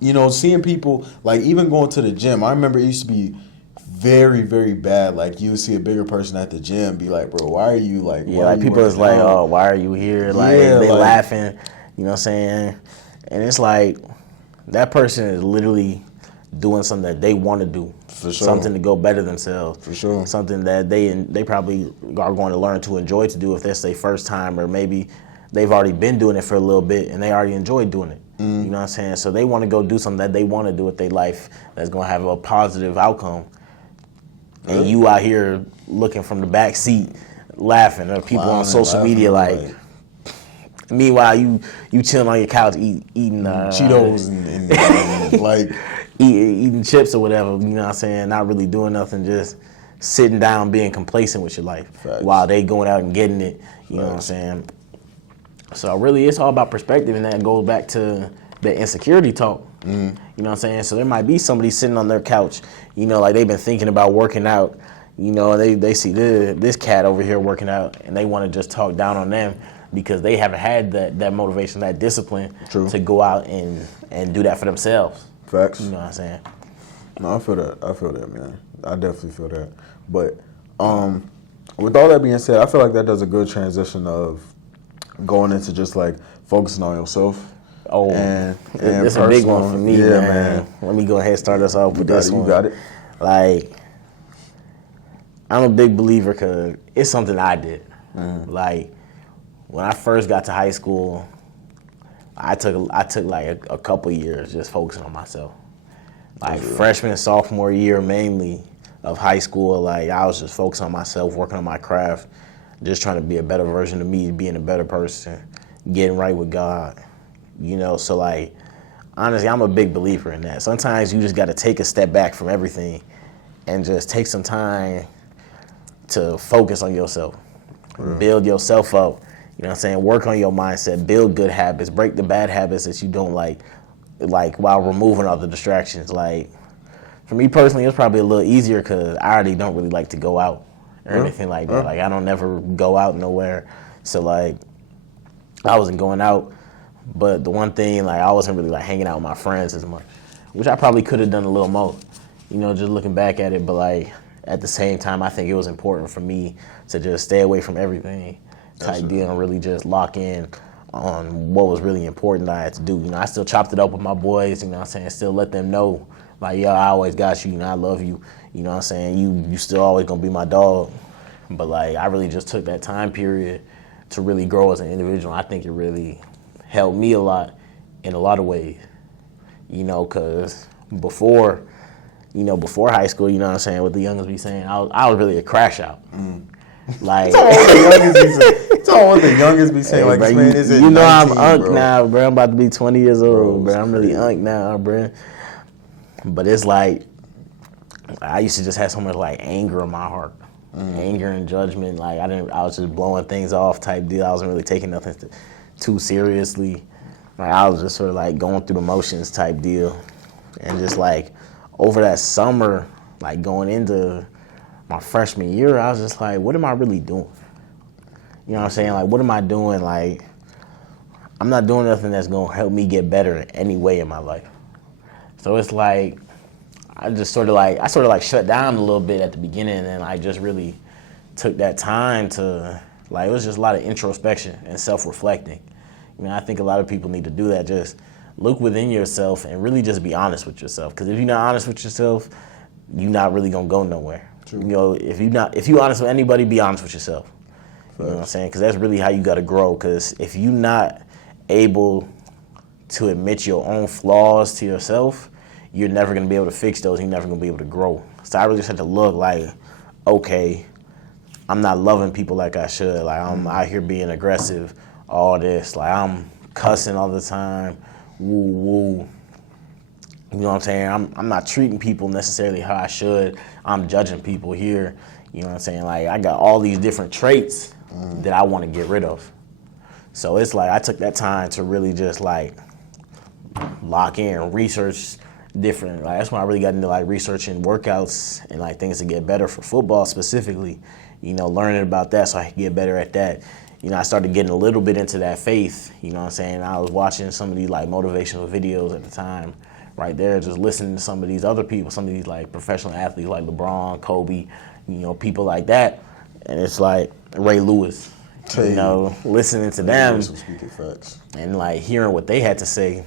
you know, seeing people like even going to the gym. I remember it used to be very, very bad. Like you would see a bigger person at the gym, be like, bro, why are you like? Yeah, why are like you people is working like, out? oh, why are you here? Like Yeah, they like- laughing, you know what I'm saying? And it's like that person is literally doing something that they want to do. For sure. Something to go better themselves. For sure. Something that they probably are going to learn to enjoy to do if that's their first time, or maybe they've already been doing it for a little bit and they already enjoy doing it. You know what I'm saying? So they want to go do something that they want to do with their life that's going to have a positive outcome. And you out here looking from the back seat laughing, or people on social media like, meanwhile you chilling on your couch eating Cheetos and like eating chips or whatever, you know what I'm saying, not really doing nothing, just sitting down being complacent with your life. Facts. While they going out and getting it, you know what I'm saying. So really it's all about perspective, and that goes back to the insecurity talk. You know what I'm saying? So there might be somebody sitting on their couch, you know, like they've been thinking about working out, you know, they see this cat over here working out and they want to just talk down on them because they haven't had that motivation, that discipline True. to go out and do that for themselves. facts. You know what I'm saying? No, I feel that, man. I definitely feel that. But with all that being said, I feel like that does a good transition of going into just like focusing on yourself. Oh, and it's a big one personal. for me, Yeah, man. Let me go ahead and start us off with got this it, you one. got it. Like, I'm a big believer because it's something I did. Like, when I first got to high school, I took like a couple years just focusing on myself. Like freshman and sophomore year mainly of high school, like I was just focused on myself, working on my craft, just trying to be a better version of me, being a better person, getting right with God. You know, so like honestly, I'm a big believer in that. Sometimes you just got to take a step back from everything and just take some time to focus on yourself, build yourself up. You know what I'm saying? Work on your mindset, build good habits, break the bad habits that you don't like while removing all the distractions. Like, for me personally, it's probably a little easier because I already don't really like to go out or anything like that. Like, I don't never go out nowhere. So, like, I wasn't going out. But the one thing, like, I wasn't really, like, hanging out with my friends as much, which I probably could have done a little more, you know, just looking back at it. But, like, at the same time, I think it was important for me to just stay away from everything type deal and really just lock in on what was really important that I had to do. You know, I still chopped it up with my boys, you know what I'm saying, still let them know, like, yo, I always got you, you know, I love you, you know what I'm saying, you still always gonna be my dog. But, like, I really just took that time period to really grow as an individual. I think it really helped me a lot in a lot of ways, you know, because before high school, you know what I'm saying, what the youngest be saying, I was really a crash out. Like, It's all what the youngest be saying. hey, Like, bro, man, is it you know 19, I'm unk bro? now, bro. I'm about to be 20 years old, Bro, bro. I'm really unk now, bro. But it's like, I used to just have so much, like, anger in my heart. Anger and judgment. Like, I was just blowing things off type deal. I wasn't really taking nothing too seriously. Like, I was just sort of, like, going through the motions type deal. And just, like, over that summer, like, going into my freshman year, I was just like, what am I really doing? You know what I'm saying? Like, what am I doing? Like, I'm not doing nothing that's going to help me get better in any way in my life. So it's like, I sort of shut down a little bit at the beginning, and I just really took that time to, like, it was just a lot of introspection and self-reflecting. You know, I think a lot of people need to do that. Just look within yourself and really just be honest with yourself. Because if you're not honest with yourself, you're not really gonna go nowhere. True. You know, if you're honest with anybody, be honest with yourself. You know what I'm saying? Because that's really how you got to grow. Because if you're not able to admit your own flaws to yourself, you're never going to be able to fix those. You're never going to be able to grow. So I really just had to look like, okay, I'm not loving people like I should. Like, I'm out here being aggressive, all this. Like, I'm cussing all the time, woo. You know what I'm saying? I'm not treating people necessarily how I should. I'm judging people here. You know what I'm saying? Like, I got all these different traits that I want to get rid of. So it's like I took that time to really just, like, lock in, research different. Like, that's when I really got into, like, researching workouts and, like, things to get better for football specifically. You know, learning about that so I could get better at that. You know, I started getting a little bit into that faith. You know what I'm saying? I was watching some of these, like, motivational videos at the time. Right there, just listening to some of these other people, some of these, like, professional athletes like LeBron, Kobe, you know, people like that. And it's like Ray Lewis, you know, listening to them and, like, hearing what they had to say.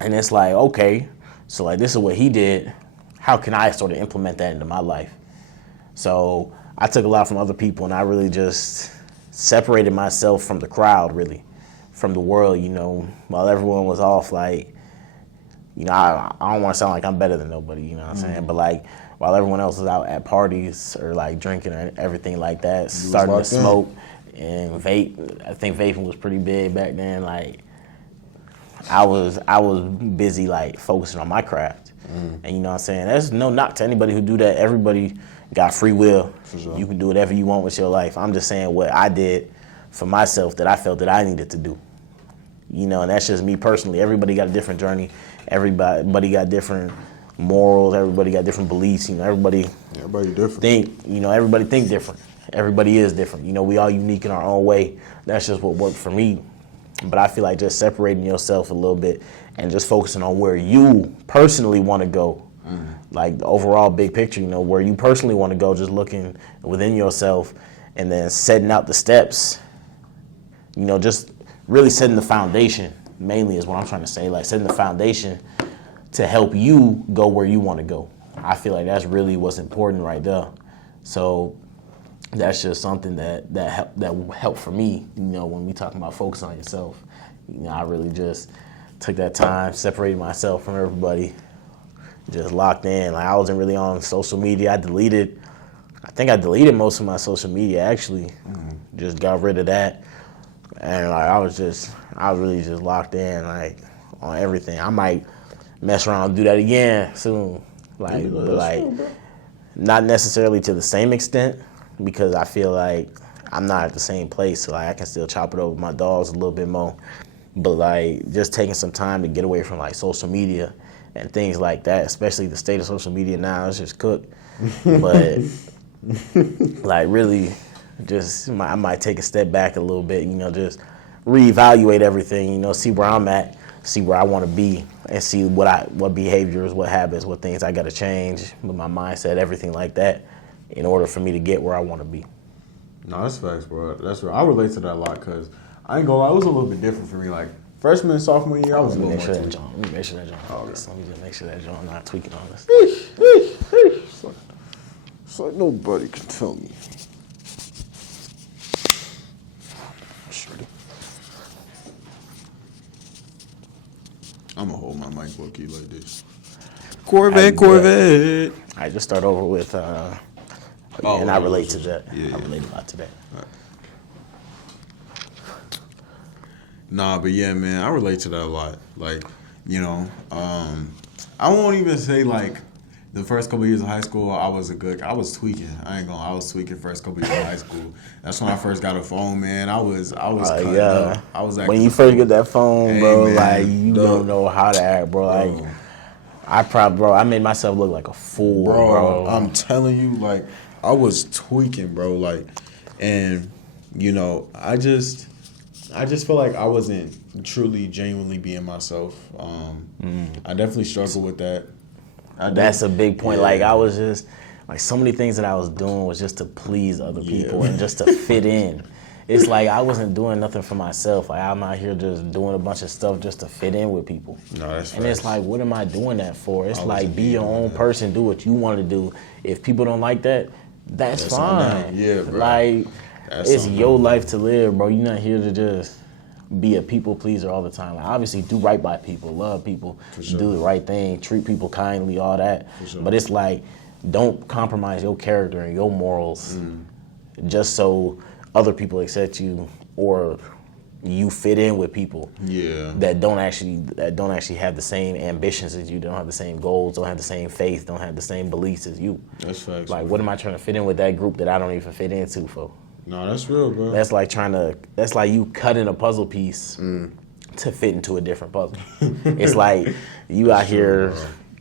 And it's like, okay, so, like, this is what he did. How can I sort of implement that into my life? So I took a lot from other people, and I really just separated myself from the crowd, really, from the world, you know, while everyone was off, like, you know, I don't want to sound like I'm better than nobody, you know what I'm saying? But, like, while everyone else was out at parties or, like, drinking or everything like that, starting to smoke and vape. I think vaping was pretty big back then. Like, I was busy, like, focusing on my craft. And, you know what I'm saying? There's no knock to anybody who do that. Everybody got free will. For sure. You can do whatever you want with your life. I'm just saying what I did for myself that I felt that I needed to do. You know, and that's just me personally. Everybody got a different journey. Everybody got different morals. Everybody got different beliefs. You know, everybody different. Everybody think different. Everybody is different. You know, we all unique in our own way. That's just what worked for me. But I feel like just separating yourself a little bit and just focusing on where you personally want to go. Like the overall big picture, you know, where you personally want to go, just looking within yourself and then setting out the steps, you know, just really setting the foundation mainly is what I'm trying to say, like setting the foundation to help you go where you want to go. I feel like that's really what's important right there. So that's just something that helped for me, you know, when we talking about focusing on yourself. You know, I really just took that time, separated myself from everybody, just locked in. Like, I wasn't really on social media. I think I deleted most of my social media, actually. Just got rid of that. And, like, I was really just locked in, like, on everything. I might mess around and do that again soon. Like, but like, not necessarily to the same extent, because I feel like I'm not at the same place. So like, I can still chop it over with my dogs a little bit more. But like, just taking some time to get away from like social media and things like that, especially the state of social media now, it's just cooked. But like, really, I might take a step back a little bit, just reevaluate everything, see where I'm at, see where I want to be, and see what behaviors, what habits, what things I got to change with my mindset, everything like that, in order for me to get where I want to be. No, that's facts, bro. That's real. I relate to that a lot because I ain't gonna lie, it was a little bit different for me. Like freshman and sophomore year, I was a little more tweaking. Let me make sure that John. Let me just make sure that John not tweaking on us. It's like nobody can tell me. I'm gonna hold my mic low key like this. Corvette. All right, just start over with. And I relate to that. Yeah. I relate a lot to that. Nah, but yeah, man, I relate to that a lot. Like, I won't even say like the first couple of years of high school, I was tweaking. I was tweaking first couple of years of high school. That's when I first got a phone, man. I was cutting up. I was when you first get that phone, bro, man, like you don't know how to act, bro. Like I made myself look like a fool, bro. I'm telling you, like, I was tweaking, bro. Like, and I just feel like I wasn't truly, genuinely being myself. I definitely struggle with that. That's a big point. Yeah. Like I was just like so many things that I was doing was just to please other people and just to fit in. It's like I wasn't doing nothing for myself. Like I'm out here just doing a bunch of stuff just to fit in with people. No, that's and it's like, what am I doing that for? It's like, be your own that. person. Do what you want to do. If people don't like that, that's fine. Yeah, bro. Like it's on your life to live, bro. You're not here to just be a people pleaser all the time. Like obviously do right by people, love people, do the right thing, treat people kindly, all that. But it's like, don't compromise your character and your morals just so other people accept you or you fit in with people that don't actually have the same ambitions as you, don't have the same goals, don't have the same faith, don't have the same beliefs as you. That's facts. Like, what am I trying to fit in with that group that I don't even fit into for? No, that's real, bro. That's like you cutting a puzzle piece to fit into a different puzzle. It's like you out here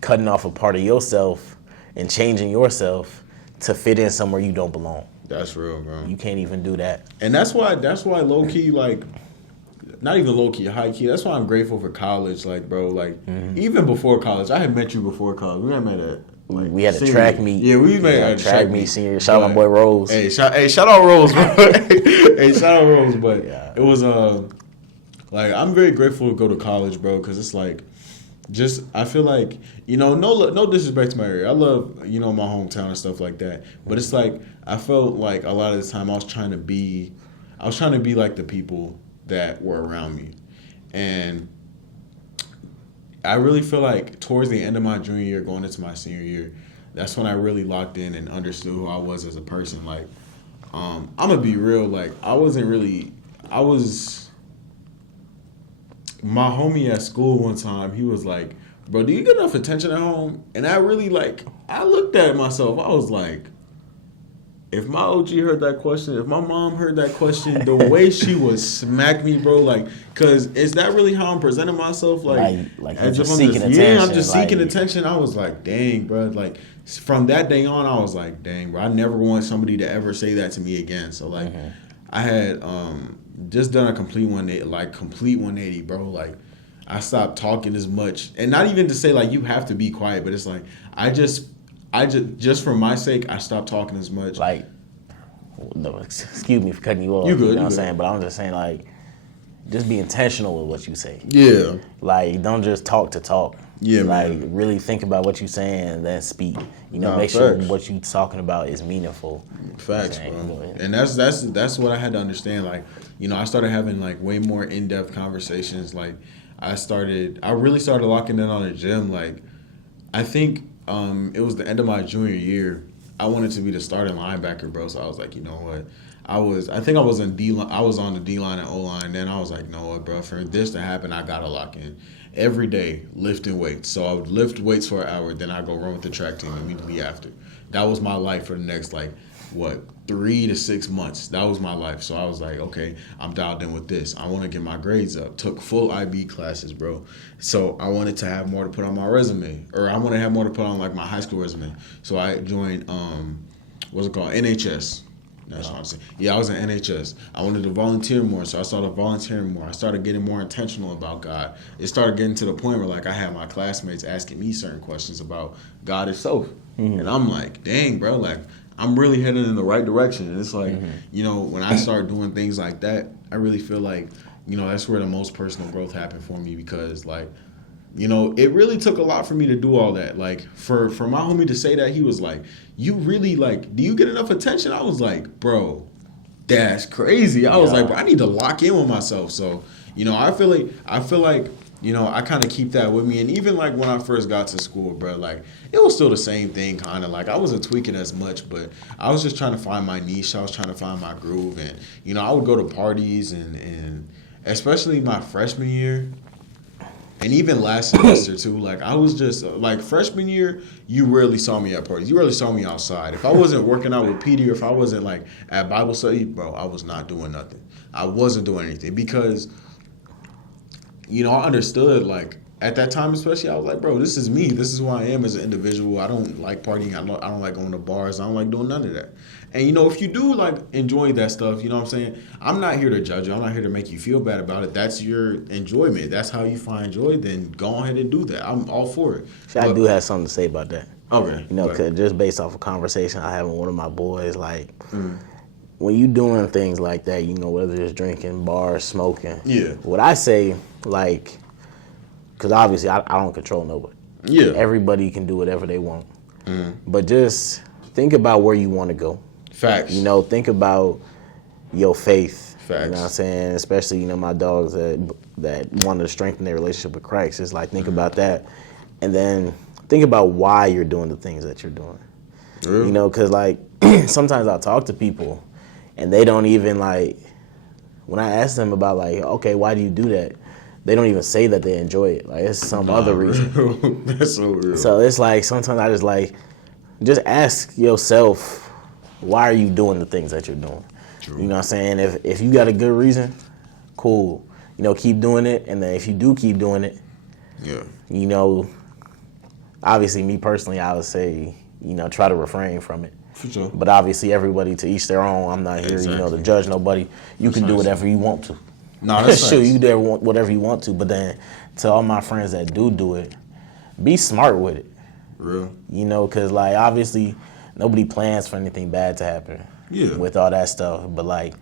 cutting off a part of yourself and changing yourself to fit in somewhere you don't belong. That's real, bro. You can't even do that. And that's why low key, like, not even low key, high key. That's why I'm grateful for college, like, bro. Like, even before college, I had met you before college. We had met at. Like, we had a track meet. Yeah, we met at a track meet senior. Shout out my boy Rose. Hey, shout out Rose, bro. Hey, shout out Rose. But it was like, I'm very grateful to go to college, bro, because it's like, I feel like, no disrespect to my area. I love, my hometown and stuff like that. But it's like, I felt like a lot of the time I was trying to be like the people that were around me. And I really feel like towards the end of my junior year, going into my senior year, that's when I really locked in and understood who I was as a person. Like, I'm gonna be real. Like, my homie at school one time, he was like, bro, do you get enough attention at home? And I really, like, I looked at myself. I was like, if my OG heard that question, if my mom heard that question, the way she would smack me, bro, like, because is that really how I'm presenting myself? Like as if I'm seeking attention. Yeah, I'm just seeking attention. I was like, dang, bro. Like, from that day on, I was like, dang, bro, I never want somebody to ever say that to me again. So, like, I had just done a complete 180, bro. Like, I stopped talking as much. And not even to say, like, you have to be quiet, but it's like, I just for my sake, I stopped talking as much. Like, no, excuse me for cutting you off. You good? You know what I'm saying? But I'm just saying, like, just be intentional with what you say. Yeah. Like, don't just talk to talk. Yeah, like, man. really think about what you're saying and then speak. Nah, make sure facts. what you're talking about is meaningful. Facts, You know bro. what I'm saying? And that's what I had to understand. Like, I started having, like, way more in-depth conversations. Like, I really started locking in on the gym. Like, I think it was the end of my junior year. I wanted to be the starting linebacker, bro. So I was like, you know what? I think I was on the D line and O line. Then I was like, you know what, bro? For this to happen, I gotta lock in. every day lifting weights. So I would lift weights for an hour, then I go run with the track team immediately after. That was my life for the next 3 to 6 months. That was my life. So I was like, okay, I'm dialed in with this. I want to get my grades up. Took full IB classes, bro. So I wanted to have more to put on my resume, or I want to have more to put on my high school resume. So I joined what's it called, NHS. That's what I'm saying. Yeah, I was in NHS. I wanted to volunteer more, so I started volunteering more. I started getting more intentional about God. It started getting to the point where I had my classmates asking me certain questions about God itself, and I'm like, dang, bro, I'm really heading in the right direction. And it's when I start doing things like that, I really feel that's where the most personal growth happened for me, because it really took a lot for me to do all that. For my homie to say that, he was like, you really, do you get enough attention? I was like, bro, that's crazy. I was like, bro, I need to lock in with myself. So, I feel like, I kind of keep that with me. And even when I first got to school, bro, it was still the same thing, kind of. I wasn't tweaking as much, but I was just trying to find my niche. I was trying to find my groove. And, I would go to parties and especially my freshman year, and even last semester too, I was just freshman year, you rarely saw me at parties. You rarely saw me outside. If I wasn't working out with Petey, or if I wasn't at Bible study, bro, I was not doing nothing. I wasn't doing anything because, I understood at that time especially, I was like, bro, this is me. This is who I am as an individual. I don't like partying. I don't like going to bars. I don't like doing none of that. And, if you do enjoy that stuff, you know what I'm saying? I'm not here to judge you. I'm not here to make you feel bad about it. That's your enjoyment. That's how you find joy. Then go ahead and do that. I'm all for it. See, I do have something to say about that. Okay. Cause just based off a conversation I had with one of my boys, when you doing things like that, whether it's drinking, bars, smoking. Yeah. What I say, because obviously I don't control nobody. Yeah. Everybody can do whatever they want. But just think about where you want to go. Facts. Think about your faith. Facts. You know what I'm saying? Especially, my dogs that wanted to strengthen their relationship with Christ. It's think about that. And then think about why you're doing the things that you're doing. Really? Because sometimes I'll talk to people and they don't even when I ask them about okay, why do you do that? They don't even say that they enjoy it. It's some other reason. That's so real. So it's sometimes I just ask yourself, why are you doing the things that you're doing? True. You know what I'm saying? If you got a good reason, cool. Keep doing it. And then if you do keep doing it, yeah. Obviously me personally, I would say, try to refrain from it. For sure. But obviously everybody to each their own. I'm not here, to judge nobody. You can do whatever you want to. No, that's sure, nice. you do whatever you want to. But then to all my friends that do it, be smart with it. Real. Because obviously nobody plans for anything bad to happen. Yeah. With all that stuff, but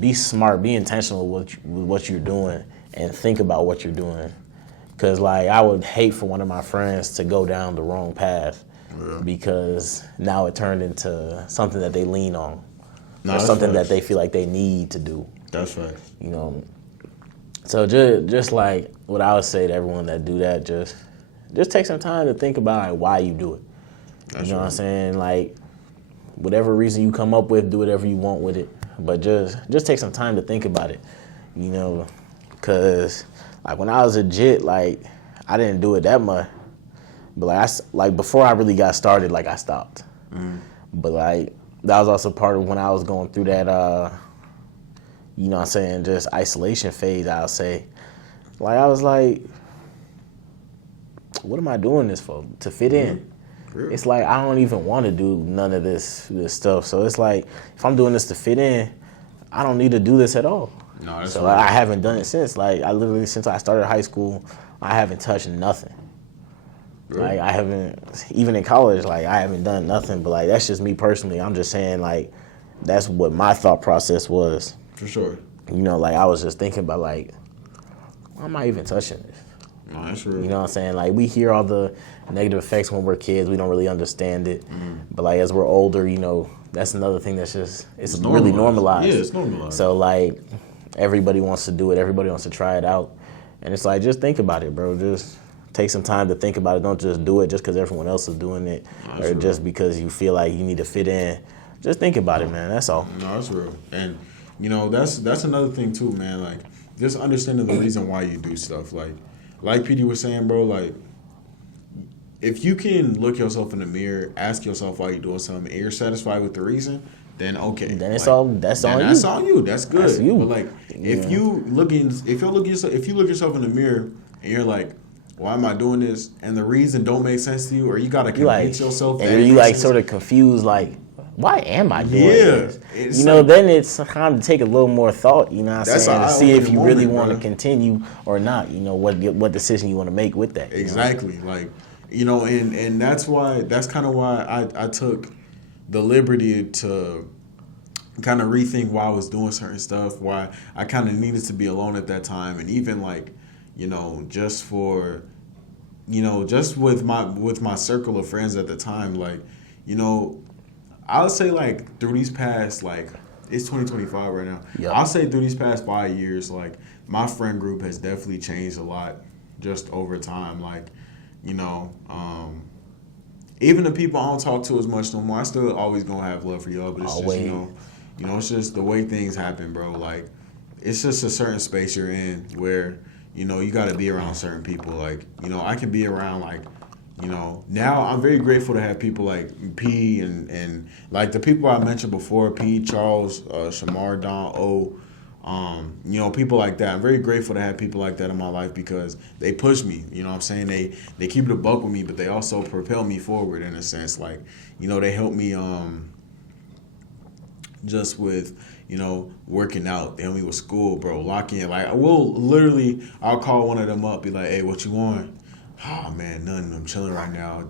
be smart, be intentional with what you're doing, and think about what you're doing. Because I would hate for one of my friends to go down the wrong path, because now it turned into something that they lean on, or something that they feel like they need to do. That's right. So just what I would say to everyone that do that, just take some time to think about why you do it. That's what I'm saying? Whatever reason you come up with, do whatever you want with it. But just take some time to think about it. Because when I was a jit, I didn't do it that much. But before I really got started, I stopped. But that was also part of when I was going through that just isolation phase, I'll say. I was like, what am I doing this for? To fit in. Really? It's I don't even want to do none of this stuff. So it's if I'm doing this to fit in, I don't need to do this at all. No, that's so right. I haven't done it since. I literally, since I started high school, I haven't touched nothing. Really? I haven't, even in college, I haven't done nothing. But that's just me personally. I'm just saying that's what my thought process was. For sure. I was just thinking about why am I even touching this? No, that's real. You know what I'm saying? We hear all the negative effects when we're kids. We don't really understand it. But as we're older, that's another thing that's just, it's really normalized. Yeah, it's normalized. So everybody wants to do it. Everybody wants to try it out. And it's just think about it, bro. Just take some time to think about it. Don't just do it just because everyone else is doing it, or just because you feel like you need to fit in. Just think about it, man. That's all. No, that's real. And that's another thing too, man. Just understanding the reason why you do stuff. like Petey was saying, bro, like, if you can look yourself in the mirror, ask yourself why you're doing something, and you're satisfied with the reason, then okay. Then it's like, all that's then on that's you. on you. That's good. That's you. But like, if you look yourself in the mirror and you're like, why am I doing this? And the reason don't make sense to you, or you gotta You like, convince yourself that and it you makes like sense. sort of confused, like, why am I doing this? It's You know, like- then it's time to take a little more thought. You know what I'm That's saying? an To see if eye-opening you really moment, want to bro. continue or not. You know, what decision you want to make with that. you know? Exactly. Like, you know, and that's kind of why I took the liberty to kind of rethink why I was doing certain stuff, why I kind of needed to be alone at that time, and even like, you know, just with my circle of friends at the time, like, you know, I would say like through these past, like, it's 2025 right now. Yep. I'll say through these past 5 years, like, my friend group has definitely changed a lot just over time. Like, you know, even the people I don't talk to as much no more, I still always gonna have love for y'all, but it's Always. just, you know, it's just the way things happen, bro. Like, it's just a certain space you're in where, you know, you gotta be around certain people. Like, you know, I can be around, like, you know, now I'm very grateful to have people like P and like the people I mentioned before, P, Charles, Shamar, Don, O, you know, people like that. I'm very grateful to have people like that in my life because they push me. You know what I'm saying? They keep it a buck with me, but they also propel me forward in a sense. Like, you know, they help me just with, you know, working out. They help me with school, bro. Lock in. Like, I'll call one of them up, be like, hey, what you want? Oh man, nothing. I'm chilling right now.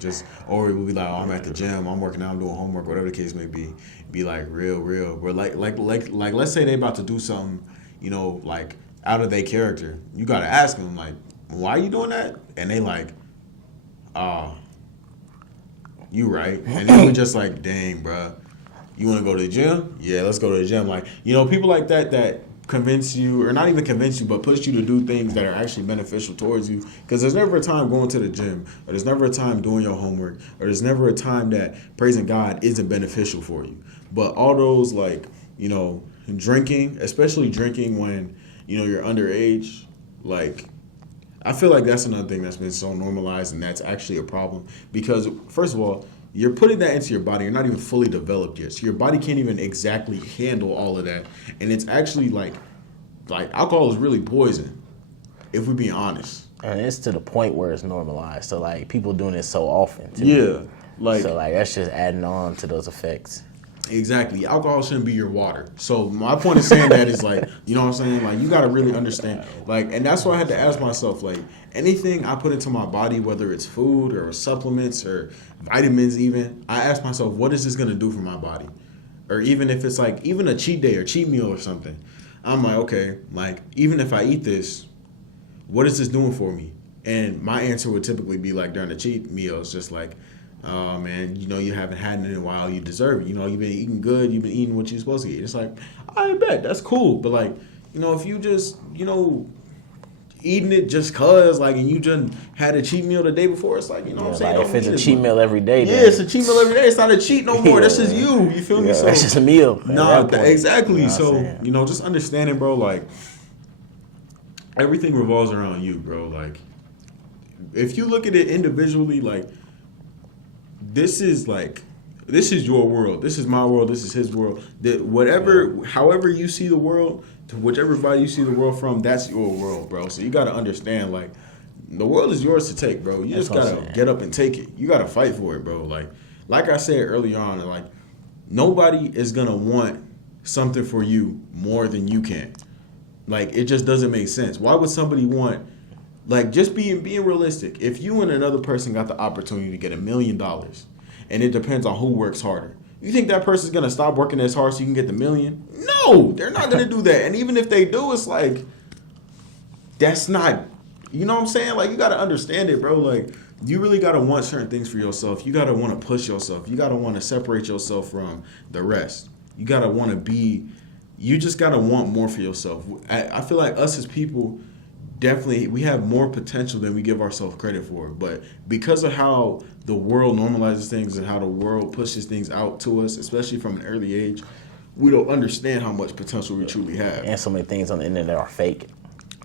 Or it would be like, oh, I'm at the gym. I'm working out. I'm doing homework. Whatever the case may be. Be like real. But like, let's say they about to do something, you know, like out of their character. You gotta ask them like, why are you doing that? And they like, you right. And then we just like, dang, bro. You want to go to the gym? Yeah, let's go to the gym. Like, you know, people like that convince you, or not even convince you, but push you to do things that are actually beneficial towards you. Because there's never a time going to the gym, or there's never a time doing your homework, or there's never a time that praising God isn't beneficial for you. But all those, like, you know, drinking, especially drinking when, you know, you're underage, like, I feel like that's another thing that's been so normalized, and that's actually a problem. Because, first of all, you're putting that into your body. You're not even fully developed yet. So your body can't even exactly handle all of that. And it's actually like alcohol is really poison, if we're being honest. And it's to the point where it's normalized. So like people doing it so often. Too. Yeah. Like, So like that's just adding on to those effects. exactly. Alcohol shouldn't be your water. So my point of saying that is like, you know what I'm saying? Like, you got to really understand. Like, and that's why I had to ask myself, like, anything I put into my body, whether it's food or supplements or vitamins even, I ask myself, what is this going to do for my body? Or even if it's like, even a cheat day or cheat meal or something. I'm like, okay, like, even if I eat this, what is this doing for me? And my answer would typically be like during the cheat meal, it's just like, oh man, you know, you haven't had it in a while, you deserve it. You know, you've been eating good, you've been eating what you're supposed to eat. It's like, I bet, that's cool. But like, you know, if you just, you know, eating it just cause, like, and you just had a cheat meal the day before, it's like, you know what I'm saying? Like Don't if it's eat a it, cheat but- meal every day, Yeah, then it's a cheat meal every day. It's not a cheat no more. That's just you. You feel me? yeah, So that's just a meal. at no, that point. exactly. You know what I'm So, saying? you know, just understanding, bro, like, everything revolves around you, bro. Like, if you look at it individually, like, this is your world. This is my world. This is his world. However you see the world, to whichever body you see the world from, that's your world, bro. So you got to understand, like, the world is yours to take, bro. You That's just what I'm got to saying. get up and take it. You got to fight for it, bro. Like I said earlier on, like, nobody is going to want something for you more than you can. Like, it just doesn't make sense. Why would somebody want, like, just being realistic. If you and another person got the opportunity to get $1 million, and it depends on who works harder, you think that person's going to stop working as hard so you can get the $1 million? No, they're not going to do that. And even if they do, it's like, that's not, you know what I'm saying? Like, you got to understand it, bro. Like, you really got to want certain things for yourself. You got to want to push yourself. You got to want to separate yourself from the rest. You got to want to be, you just got to want more for yourself. I feel like us as people, definitely, we have more potential than we give ourselves credit for. But because of how the world normalizes things and how the world pushes things out to us, especially from an early age, we don't understand how much potential we truly have. And so many things on the internet are fake.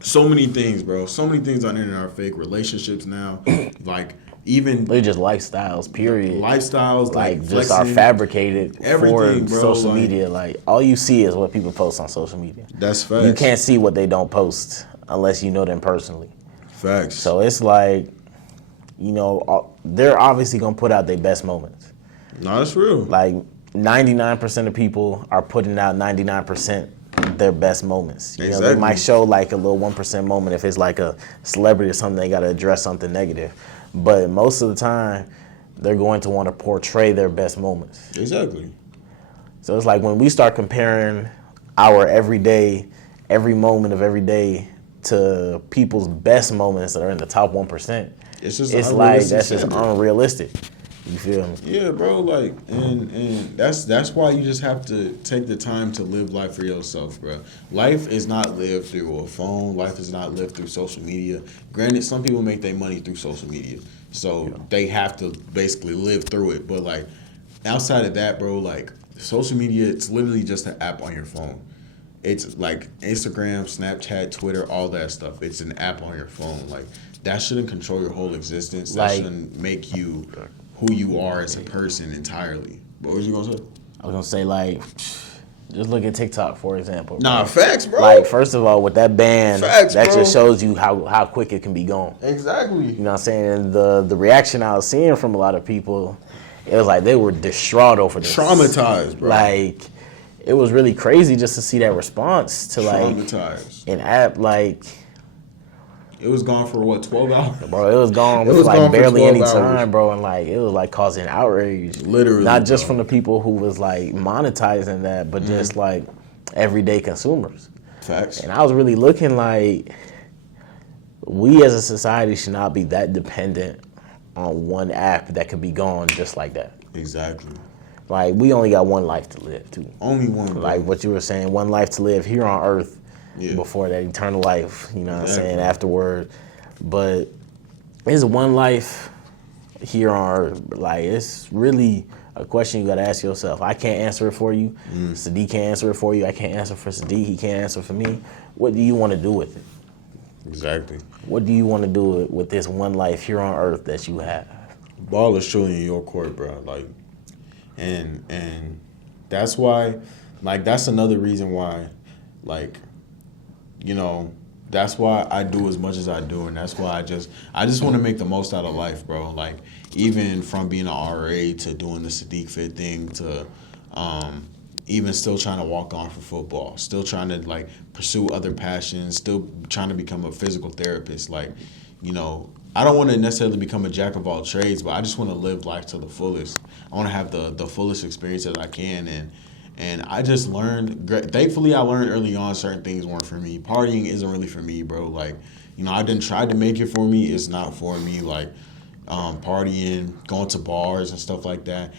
So many things, bro. So many things on the internet are fake. Relationships now, like even They're just lifestyles, period. lifestyles, Like like just are flexing. fabricated Everything, for bro, social like- media. Like all you see is what people post on social media. That's facts. You can't see what they don't post unless you know them personally. Facts. So it's like, they're obviously gonna put out their best moments. No, that's real. Like 99% of people are putting out 99% their best moments. They Exactly. might show like a little 1% moment if it's like a celebrity or something, they gotta address something negative. But most of the time, they're going to want to portray their best moments. Exactly. So it's like when we start comparing our everyday, every moment of every day to people's best moments that are in the top 1%, It's just it's an like unrealistic that's just standard. unrealistic. You feel me? Yeah, bro. Like, and that's why you just have to take the time to live life for yourself, bro. Life is not lived through a phone. Life is not lived through social media. Granted, some people make their money through social media, so they have to basically live through it. But like, outside of that, bro, like social media, it's literally just an app on your phone. It's like Instagram, Snapchat, Twitter, all that stuff. It's an app on your phone. Like, that shouldn't control your whole existence. That Like- shouldn't make you who you are as a person entirely. What was you gonna say? I was gonna say like, just look at TikTok for example. Nah, facts, bro. Like first of all, with that ban, Facts, that bro. just shows you how quick it can be gone. Exactly. You know what I'm saying? And the reaction I was seeing from a lot of people, it was like they were distraught over this. Traumatized, bro. Like, it was really crazy just to see that response to like Traumatized. an app. Like, It was gone for what, 12 hours? bro, it was gone It with was like gone for barely 12 any hours. time, bro, and like it was like causing outrage. Literally, not just bro. from the people who was like monetizing that, but just like everyday consumers. Facts. And I was really looking like we as a society should not be that dependent on one app that could be gone just like that. Exactly. Like, we only got one life to live, too. Only one, bro. Like what you were saying, one life to live here on earth Yeah. before that eternal life, you know what I'm Exactly. saying, afterward. But it's one life here on earth. Like, it's really a question you got to ask yourself. I can't answer it for you. Sadiq can't answer it for you. I can't answer for Sadiq. He can't answer for me. What do you want to do with it? Exactly. What do you want to do with this one life here on earth that you have? Ball is truly in your court, bro. Like, and that's why, like, that's another reason why, like, that's why I do as much as I do, and that's why I just want to make the most out of life, bro. Like, even from being an RA to doing the Sadiq Fit thing to even still trying to walk on for football, still trying to like pursue other passions, still trying to become a physical therapist. Like, I don't want to necessarily become a jack of all trades, but I just want to live life to the fullest. I want to have the fullest experience that I can, and I just learned. Thankfully, I learned early on certain things weren't for me. Partying isn't really for me, bro. Like, I didn't try to make it for me. It's not for me. Like, partying, going to bars and stuff like that.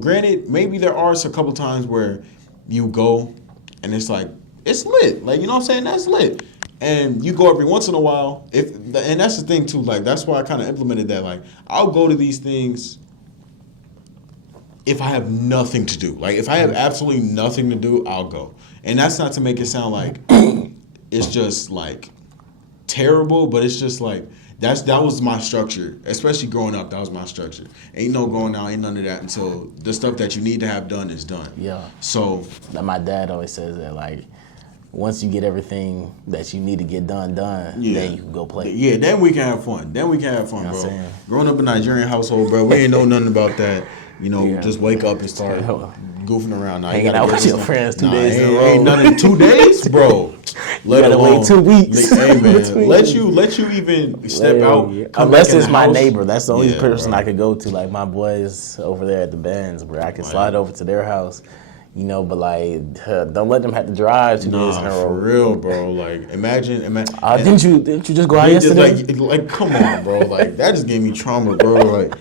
Granted, maybe there are a couple times where you go and it's like, it's lit. Like, you know what I'm saying? That's lit. And you go every once in a while. And that's the thing too. Like, that's why I kind of implemented that. Like, I'll go to these things if I have nothing to do. Like, if I have absolutely nothing to do, I'll go. And that's not to make it sound like it's just like terrible, but it's just like that was my structure. Especially growing up, that was my structure. Ain't no going out, ain't none of that until the stuff that you need to have done is done. Yeah. So Like my dad always says that, like, once you get everything that you need to get done, then you can go play. Yeah, then we can have fun. You know what bro. I'm saying? Growing up in a Nigerian household, bro, we ain't know nothing about that. Yeah. Just wake up and start goofing around. Nah, Hanging out with your friends 2 days in a row. Ain't nothing 2 days, bro. You gotta wait 2 weeks. Hey man, between. let you even step out. come Unless back in it's the my house. neighbor. That's the only Yeah, person bro. I could go to. Like my boys over there at the Benz, where I can slide over to their house. But like, don't let them have to drive 2 days in a Nah, for row. real, bro. Like, imagine. Didn't you just go out yesterday? Like, come on, bro. Like, that just gave me trauma, bro. Like,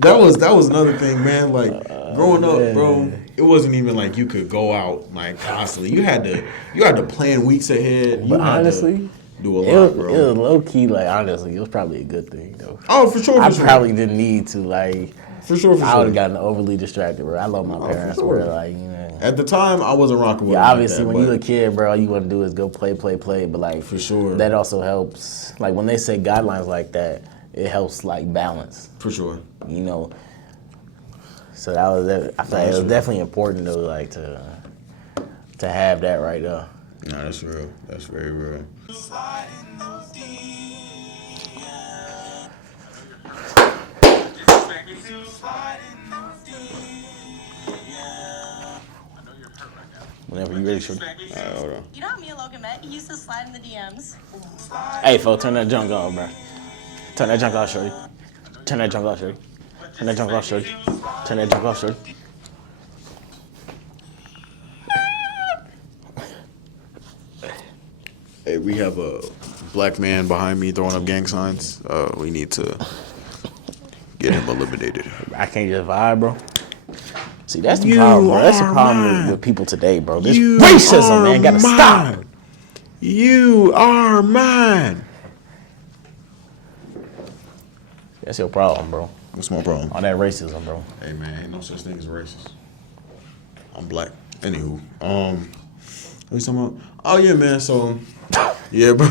that was another thing, man. Like, growing up, bro, it wasn't even like you could go out like constantly. You had to plan weeks ahead. You But had to honestly, do a it lot, was bro. low key. Like honestly, it was probably a good thing though. Oh, for sure. I probably didn't need to like. For sure. I would have gotten overly distracted. Bro. I love my for parents. sure. Bro. Like, At the time, I wasn't rocking with Yeah, him like obviously, that, when but you a kid, bro, all you want to do is go play. But like, For sure. that also helps. Like when they say guidelines like that, it helps like balance. for sure. You know. So that was. I feel like it was definitely important though, like to have that right there. Nah, that's real. That's very real. Whenever you ready, sure. All right, hold on. You know how me and Logan met? He used to slide in the DMs. Hey, fo, turn that junk off, bro. Turn that junk off, shorty. Turn that junk off, shorty. Turn that junk off, shorty. Turn that junk off, shorty. Hey, we have a black man behind me throwing up gang signs. We need to get him eliminated. I can't just vibe, bro. See, that's the problem, bro. That's the problem with people today, bro. This racism, man, gotta stop. You are mine. That's your problem, bro. What's my problem? All that racism, bro. Hey man, ain't no such thing as racist. I'm black. Anywho, what you talking about? Oh yeah, man. So, yeah, bro.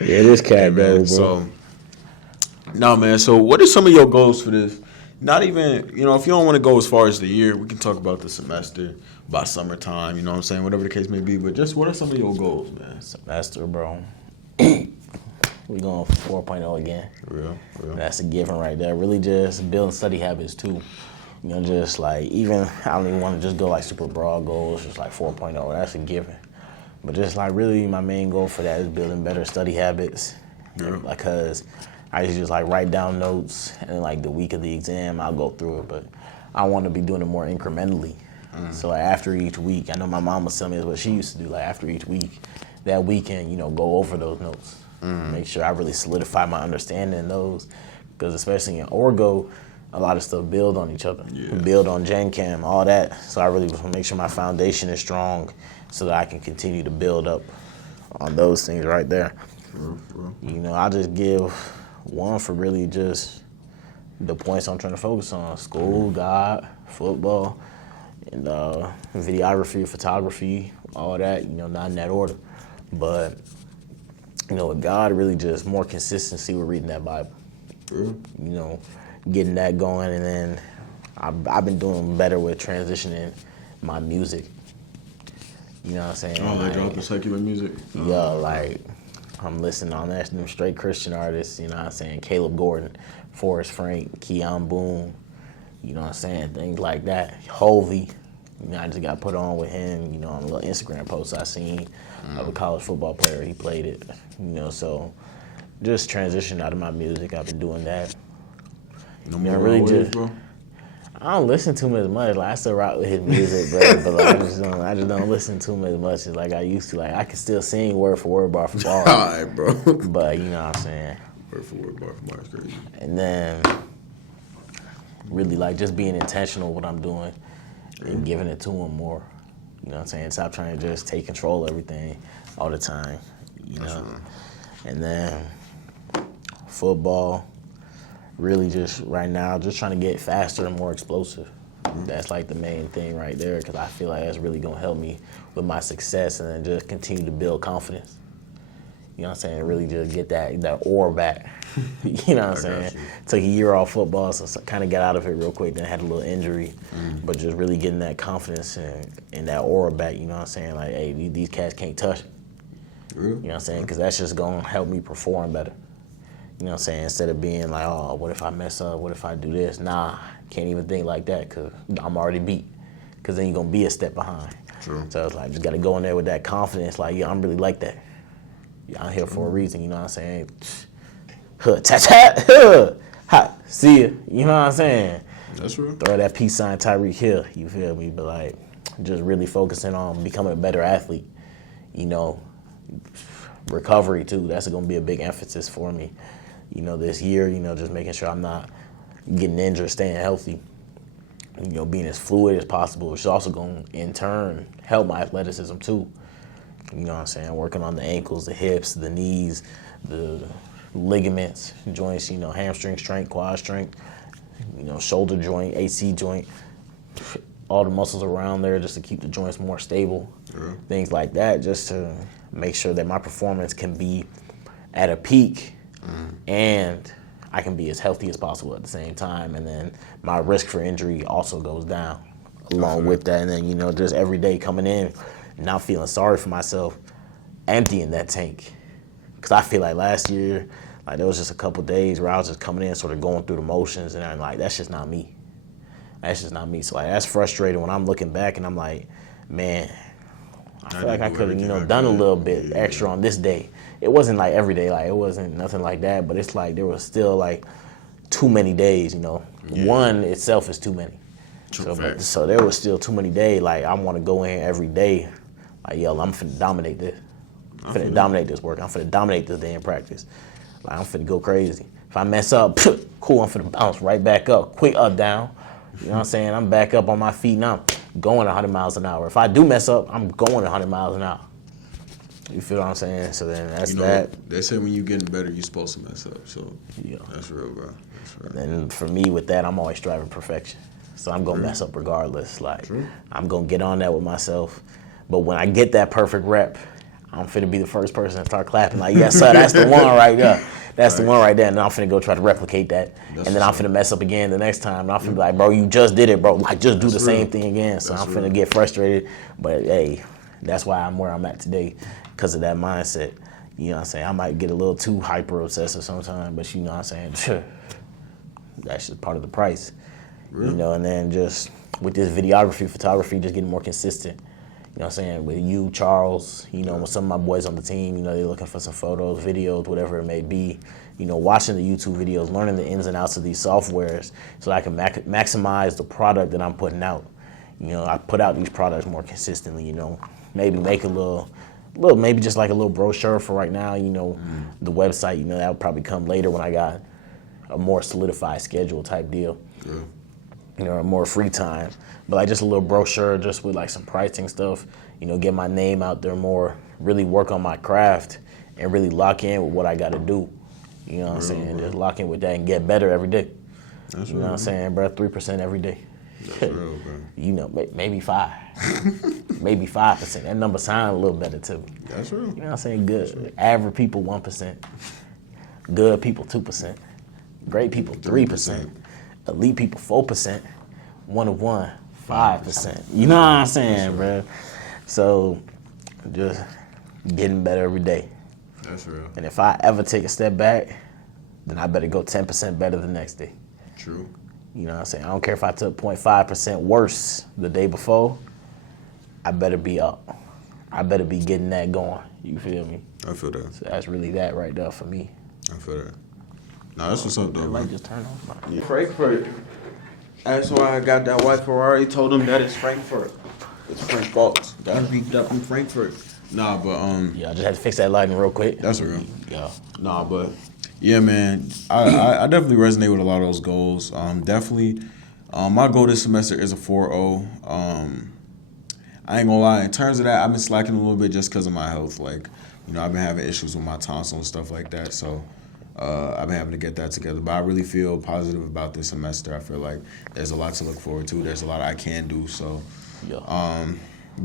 Yeah, this cat, Man, so, no, man. So, what are some of your goals for this? Not even, if you don't want to go as far as the year, we can talk about the semester, by summertime. You know what I'm saying? Whatever the case may be. But just what are some of your goals, man? Semester, bro. We going for 4.0 again. Real. That's a given right there. Really just building study habits too. Just like even I don't even want to just go like super broad goals, just like 4.0. That's a given. But just like really my main goal for that is building better study habits. Yeah. Because I used to just like write down notes and then like the week of the exam I'll go through it. But I want to be doing it more incrementally. So like after each week, I know my mom was telling me what she used to do. Like after each week, that weekend, go over those notes. Make sure I really solidify my understanding in those. Because especially in Orgo, a lot of stuff build on each other. Yeah. Build on Gen Chem, all that. So I really want to make sure my foundation is strong so that I can continue to build up on those things right there. I'll just give one for really just the points I'm trying to focus on. School, God, football, and videography, photography, all that, not in that order. But, with God, really just more consistency with reading that Bible. Getting that going, and then I've been doing better with transitioning my music. You know what I'm saying? Oh, they Like, drop the secular music. yeah, like I'm listening on that, them straight Christian artists, you know what I'm saying? Caleb Gordon, Forrest Frank, Keon Boone, you know what I'm saying? Things like that. Hovey, I just got put on with him, on a little Instagram post I seen of a college football player. He played it, so just transition out of my music. I've been doing that. No Yeah, more really raw waves, just- bro. I don't listen to him as much. Like I still rock with his music, bro, but like, I just don't listen to him as much as like I used to. Like I can still sing word for word, bar for bar, All right, bro. but you know what I'm saying. Word for word, bar for bar is crazy. And then really like just being intentional with what I'm doing and giving it to him more. You know what I'm saying? Stop trying to just take control of everything all the time. And then football. Really just right now, just trying to get faster and more explosive. That's like the main thing right there because I feel like that's really going to help me with my success and then just continue to build confidence. You know what I'm saying? Really just get that aura back. You know what I'm saying? Took a year off football, so kind of got out of it real quick, then had a little injury. But just really getting that confidence and that aura back, you know what I'm saying? Like, hey, these cats can't touch it. You know what I'm saying? Because that's just going to help me perform better. You know what I'm saying? Instead of being like, oh, what if I mess up? What if I do this? Nah, can't even think like that because I'm already beat. Because then you're going to be a step behind. True. So it's like, just got to go in there with that confidence. Like, yeah, I'm really like that. Yeah, I'm here for a reason. You know what I'm saying? Huh, tat, huh, ha, see ya. You know what I'm saying? That's real. Throw that peace sign Tyreek Hill. You feel me? But like, just really focusing on becoming a better athlete. Recovery too. That's going to be a big emphasis for me. This year, just making sure I'm not getting injured, staying healthy, being as fluid as possible, which is also going to, in turn, help my athleticism too. You know what I'm saying? Working on the ankles, the hips, the knees, the ligaments, joints, hamstring strength, quad strength, shoulder joint, AC joint, all the muscles around there just to keep the joints more stable, things like that, just to make sure that my performance can be at a peak and I can be as healthy as possible at the same time. And then my risk for injury also goes down along with that. And then, you know, just every day coming in, not feeling sorry for myself, emptying that tank. Because I feel like last year, like there was just a couple days where I was just coming in sort of going through the motions, and I'm like, that's just not me. That's just not me. So like that's frustrating when I'm looking back and I'm like, man, I feel like I could have, you know, done a little bit extra on this day. It wasn't like every day, like it wasn't nothing like that, but it's like there was still like too many days, you know. One itself is too many. So there was still too many days. Like I want to go in every day, like yo, I'm finna dominate this. I'm finna dominate this work. I'm finna dominate this day in practice. Like I'm finna go crazy. If I mess up, cool, I'm finna bounce right back up, quick up, down. You know what I'm saying? I'm back up on my feet now, going 100 miles an hour. If I do mess up, I'm going 100 miles an hour. You feel what I'm saying? So then that's that. They say when you getting better, you're supposed to mess up. So Yeah. that's real, bro. That's real. And for me with that, I'm always striving perfection. So I'm gonna mess up regardless. Like I'm gonna get on that with myself. But when I get that perfect rep, I'm finna be the first person to start clapping. Like, yes, sir, that's the one right there. That's the one right there. And then I'm finna go try to replicate that. And then I'm finna mess up again the next time. And I'm finna be like, bro, you just did it, bro. Like, just do the same thing again. So I'm finna get frustrated. But hey, that's why I'm where I'm at today, because of that mindset. You know what I'm saying? I might get a little too hyper obsessive sometimes, but you know what I'm saying? That's just part of the price. You know, and then just with this videography, photography, just getting more consistent. You know what I'm saying? With you, Charles, you know, with some of my boys on the team, you know, they're looking for some photos, videos, whatever it may be. You know, watching the YouTube videos, learning the ins and outs of these softwares so that I can maximize the product that I'm putting out. You know, I put out these products more consistently, you know, maybe make a little, maybe just like a little brochure for right now, you know, the website, you know, that would probably come later when I got a more solidified schedule type deal. You know, more free time, but like just a little brochure just with like some pricing stuff, you know, get my name out there more, really work on my craft and really lock in with what I got to do. You know what I'm saying? Just lock in with that and get better every day. You know what I'm saying, bro? 3% every day. That's real, bro. You know, maybe 5. Maybe 5%. That number sounds a little better to me. That's real. You know what I'm saying? Good. Average people, 1%. Good people, 2%. Great people, 3%. Elite people, 4%. 1 of 1, 5%. You know what I'm saying, bro? So, just getting better every day. That's real. And if I ever take a step back, then I better go 10% better the next day. True. You know what I'm saying? I don't care if I took 0.5% worse the day before. I better be up. I better be getting that going. You feel me? I feel that. So that's really that right there for me. I feel that. Nah, that's what's up, though, The man. light just turned off. Frankfurt. That's why I got that white Ferrari. Told them that it's Frankfurt. It's French folks. Got beat up in Frankfurt. Nah, but Yeah, I just had to fix that lighting real quick. that's real. Yeah. Nah, but yeah, man, I definitely resonate with a lot of those goals. Definitely, my goal this semester is a 4.0. I ain't gonna lie. In terms of that, I've been slacking a little bit just because of my health. Like, you know, I've been having issues with my tonsils and stuff like that. So I've been having to get that together. But I really feel positive about this semester. I feel like there's a lot to look forward to. There's a lot I can do. So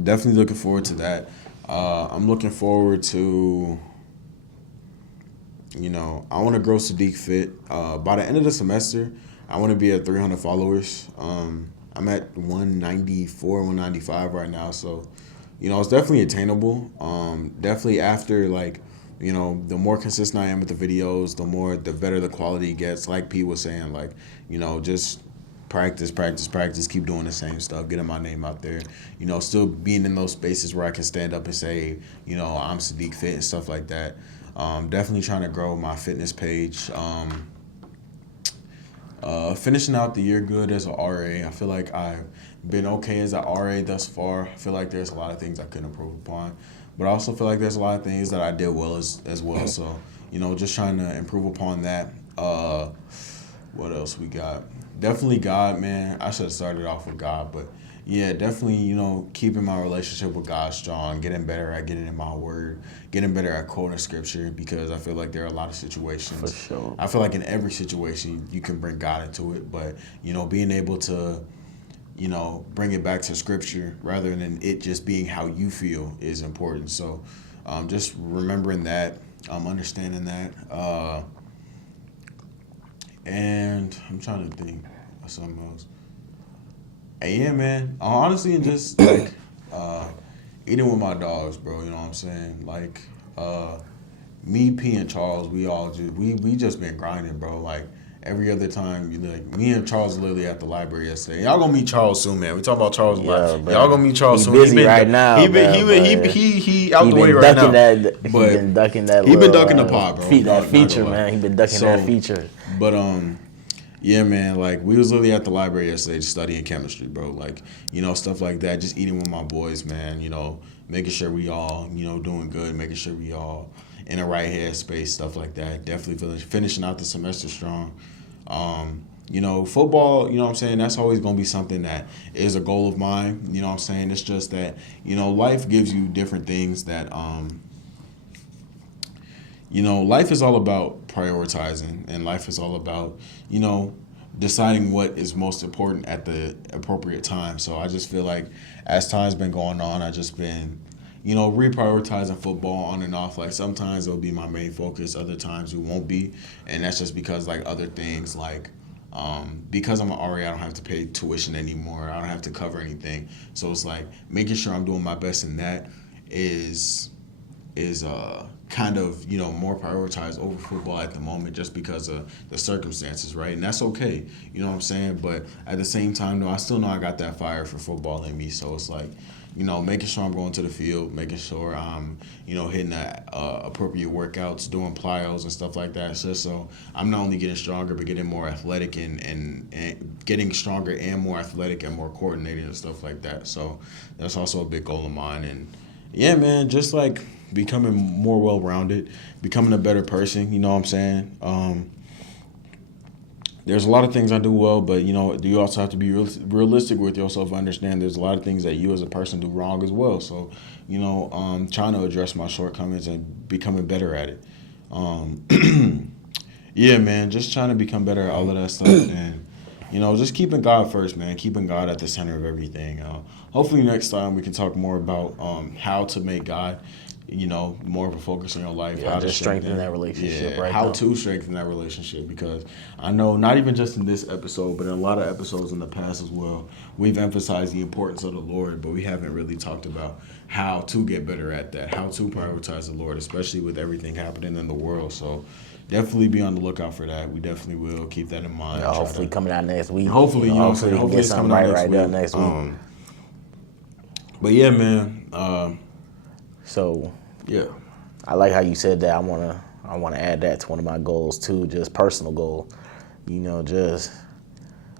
definitely looking forward to that. I'm looking forward to, you know, I want to grow Sadiq fit. By the end of the semester, I want to be at 300 followers. I'm at 194, 195 right now. So, you know, it's definitely attainable. Definitely after, like, you know, the more consistent I am with the videos, the better the quality gets. Like Pete was saying, like, you know, just practice, keep doing the same stuff, getting my name out there, you know, still being in those spaces where I can stand up and say, you know, I'm Sadiq Fit and stuff like that. Definitely trying to grow my fitness page. Finishing out the year good as an RA. I feel like I've been okay as an RA thus far. I feel like there's a lot of things I could improve upon, but I also feel like there's a lot of things that I did well as well. So, you know, just trying to improve upon that. What else we got? Definitely God, man. I should have started off with God, but yeah, definitely, you know, keeping my relationship with God strong, getting better at getting in my word, getting better at quoting scripture, because I feel like there are a lot of situations. For sure. I feel like in every situation you can bring God into it, but, you know, being able to bring it back to scripture rather than it just being how you feel is important. So just remembering that, understanding that. And I'm trying to think of something else. And yeah, man, honestly, and just like eating with my dogs, bro, you know what I'm saying? Like, me, P, and Charles, we just been grinding, bro. Like, every other time, me and Charles literally at the library yesterday. Y'all gonna meet Charles soon, man. We talking about Charles a lot. Y'all gonna meet Charles soon. He busy right now. He out the way right now. He been ducking that. He been ducking the pot, bro. That feature, man. He been ducking that feature. But yeah, man. Like, we was literally at the library yesterday just studying chemistry, bro. Like, stuff like that. Just eating with my boys, man. Making sure we all, doing good. Making sure we all in the right headspace, stuff like that. Definitely finishing out the semester strong. Football, what I'm saying, that's always going to be something that is a goal of mine. What I'm saying? It's just that, life gives you different things that, life is all about prioritizing, and life is all about, deciding what is most important at the appropriate time. So I just feel like as time's been going on, I just been, reprioritizing football on and off. Like, sometimes it'll be my main focus, other times it won't be. And that's just because, like, other things, like, because I'm an RA, I don't have to pay tuition anymore. I don't have to cover anything. So it's like making sure I'm doing my best in that is kind of, more prioritized over football at the moment just because of the circumstances, right? And that's okay, you know what I'm saying? But at the same time, though, I still know I got that fire for football in me. So it's like, making sure I'm going to the field, making sure I'm, hitting the appropriate workouts, doing plyos and stuff like that. So I'm not only getting stronger, but getting more athletic and getting stronger and more athletic and more coordinated and stuff like that. So that's also a big goal of mine. And yeah, man, just like becoming more well-rounded, becoming a better person, you know what I'm saying? There's a lot of things I do well, but, you also have to be realistic with yourself. Understand there's a lot of things that you as a person do wrong as well. So, trying to address my shortcomings and becoming better at it. Yeah, man, just trying to become better at all of that stuff. And, just keeping God first, man, keeping God at the center of everything. Hopefully next time we can talk more about how to make God, more of a focus in your life. Yeah, how to strengthen that relationship, right? How to strengthen that relationship, because I know not even just in this episode, but in a lot of episodes in the past as well, we've emphasized the importance of the Lord, but we haven't really talked about how to get better at that, how to prioritize the Lord, especially with everything happening in the world. So definitely be on the lookout for that. We definitely will keep that in mind. Hopefully coming out next week. Hopefully, hopefully it's coming out right there next week. But yeah, man. So yeah, I like how you said that. I wanna add that to one of my goals too, just personal goal. Just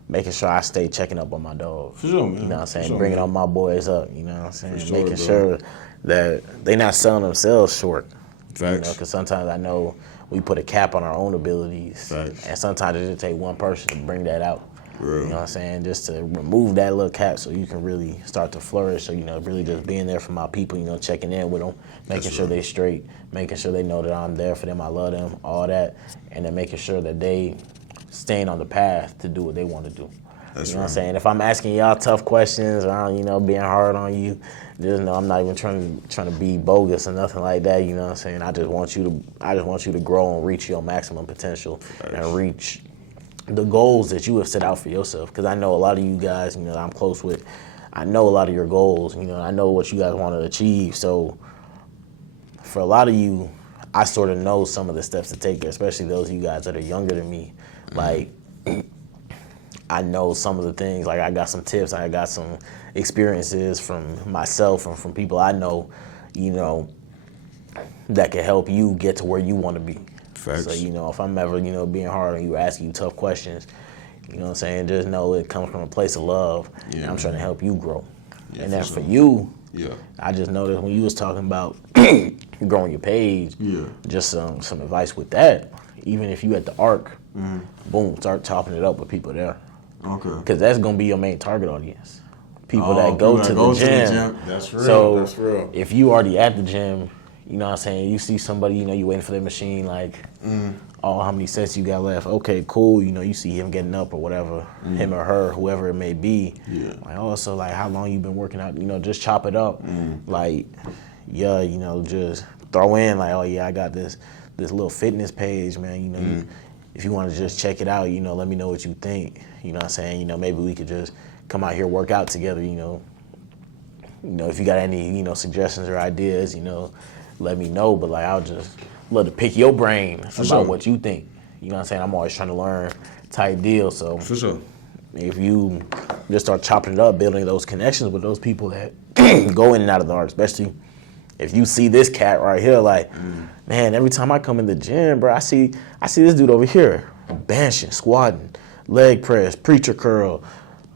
making sure I stay checking up on my dogs. For sure, man. You know what I'm saying? Sure, Bringing man. all my boys up. You know what I'm saying? For sure, making bro. sure that they not selling themselves short. Facts. Because sometimes I know we put a cap on our own abilities, Facts. and sometimes it just take one person to bring that out. Real. You know what I'm saying? Just to remove that little cap so you can really start to flourish. So, really just being there for my people, checking in with them, making sure they straight, making sure they know that I'm there for them, I love them, all that. And then making sure that they staying on the path to do what they want to do. That's you know what I'm right. saying? If I'm asking y'all tough questions or, being hard on you, just know I'm not even trying to be bogus or nothing like that. You know what I'm saying? I just want you to grow and reach your maximum potential and reach the goals that you have set out for yourself. Because I know a lot of you guys, that I'm close with, I know a lot of your goals. I know what you guys want to achieve. So for a lot of you, I sort of know some of the steps to take, especially those of you guys that are younger than me. Like, I know some of the things, like I got some tips, I got some experiences from myself and from people I know, that can help you get to where you want to be. Facts. So, if I'm ever, being hard on you, asking you tough questions, you know what I'm saying, just know it comes from a place of love, and I'm trying to help you grow. Yeah, and then for for sure. you, Yeah. I just noticed when you was talking about growing your page, just some advice with that. Even if you at the ARC, boom, start chopping it up with people there. Okay. Because that's going to be your main target audience. People that go to the gym. That's real. So That's real. if you already at the gym, You know what I'm saying? You see somebody, you know, you waiting for their machine, like, oh, how many sets you got left? Okay, cool. You know, you see him getting up or whatever, him or her, whoever it may be. Yeah. Like, oh, so like, how long you been working out? You know, just chop it up. Like, yeah, you know, just throw in like, oh yeah, I got this little fitness page, man. You know, if you want to just check it out, you know, let me know what you think. You know what I'm saying? You know, maybe we could just come out here, work out together. You know, if you got any, you know, suggestions or ideas, you know, let me know. But like, I'll just love to pick your brain about sure. what you think. You know what I'm saying? I'm always trying to learn type deal. So For sure. if you just start chopping it up, building those connections with those people that go in and out of the art, especially if you see this cat right here, like, man, every time I come in the gym, bro, I see this dude over here, benching, squatting, leg press, preacher curl,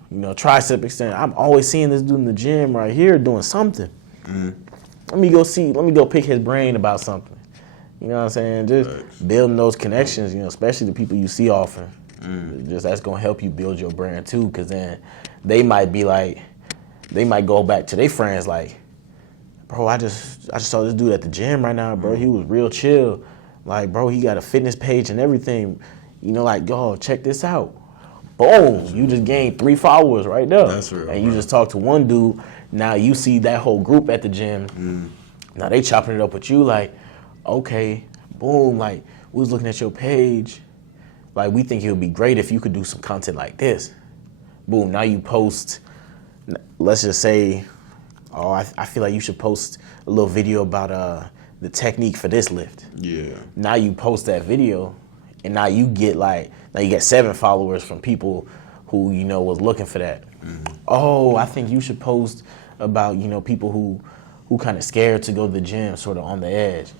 you know, tricep extend. I'm always seeing this dude in the gym right here doing something. Let me go pick his brain about something. You know what I'm saying? Just building those connections, you know, especially the people you see often. Just that's gonna help you build your brand too, because then they might go back to their friends like, bro, I just saw this dude at the gym right now, bro. He was real chill. Like, bro, he got a fitness page and everything. You know, like, yo, check this out. Boom, you just gained 3 followers right there. That's real, and you bro. just talked to one dude. Now you see that whole group at the gym. Now they chopping it up with you like, okay, boom, like, we was looking at your page. Like, we think it would be great if you could do some content like this. Boom, now you post, let's just say, oh, I feel like you should post a little video about the technique for this lift. Yeah. Now you post that video, and now you get 7 followers from people who, you know, was looking for that. Oh, I think you should post about, you know, people who kind of scared to go to the gym, sort of on the edge.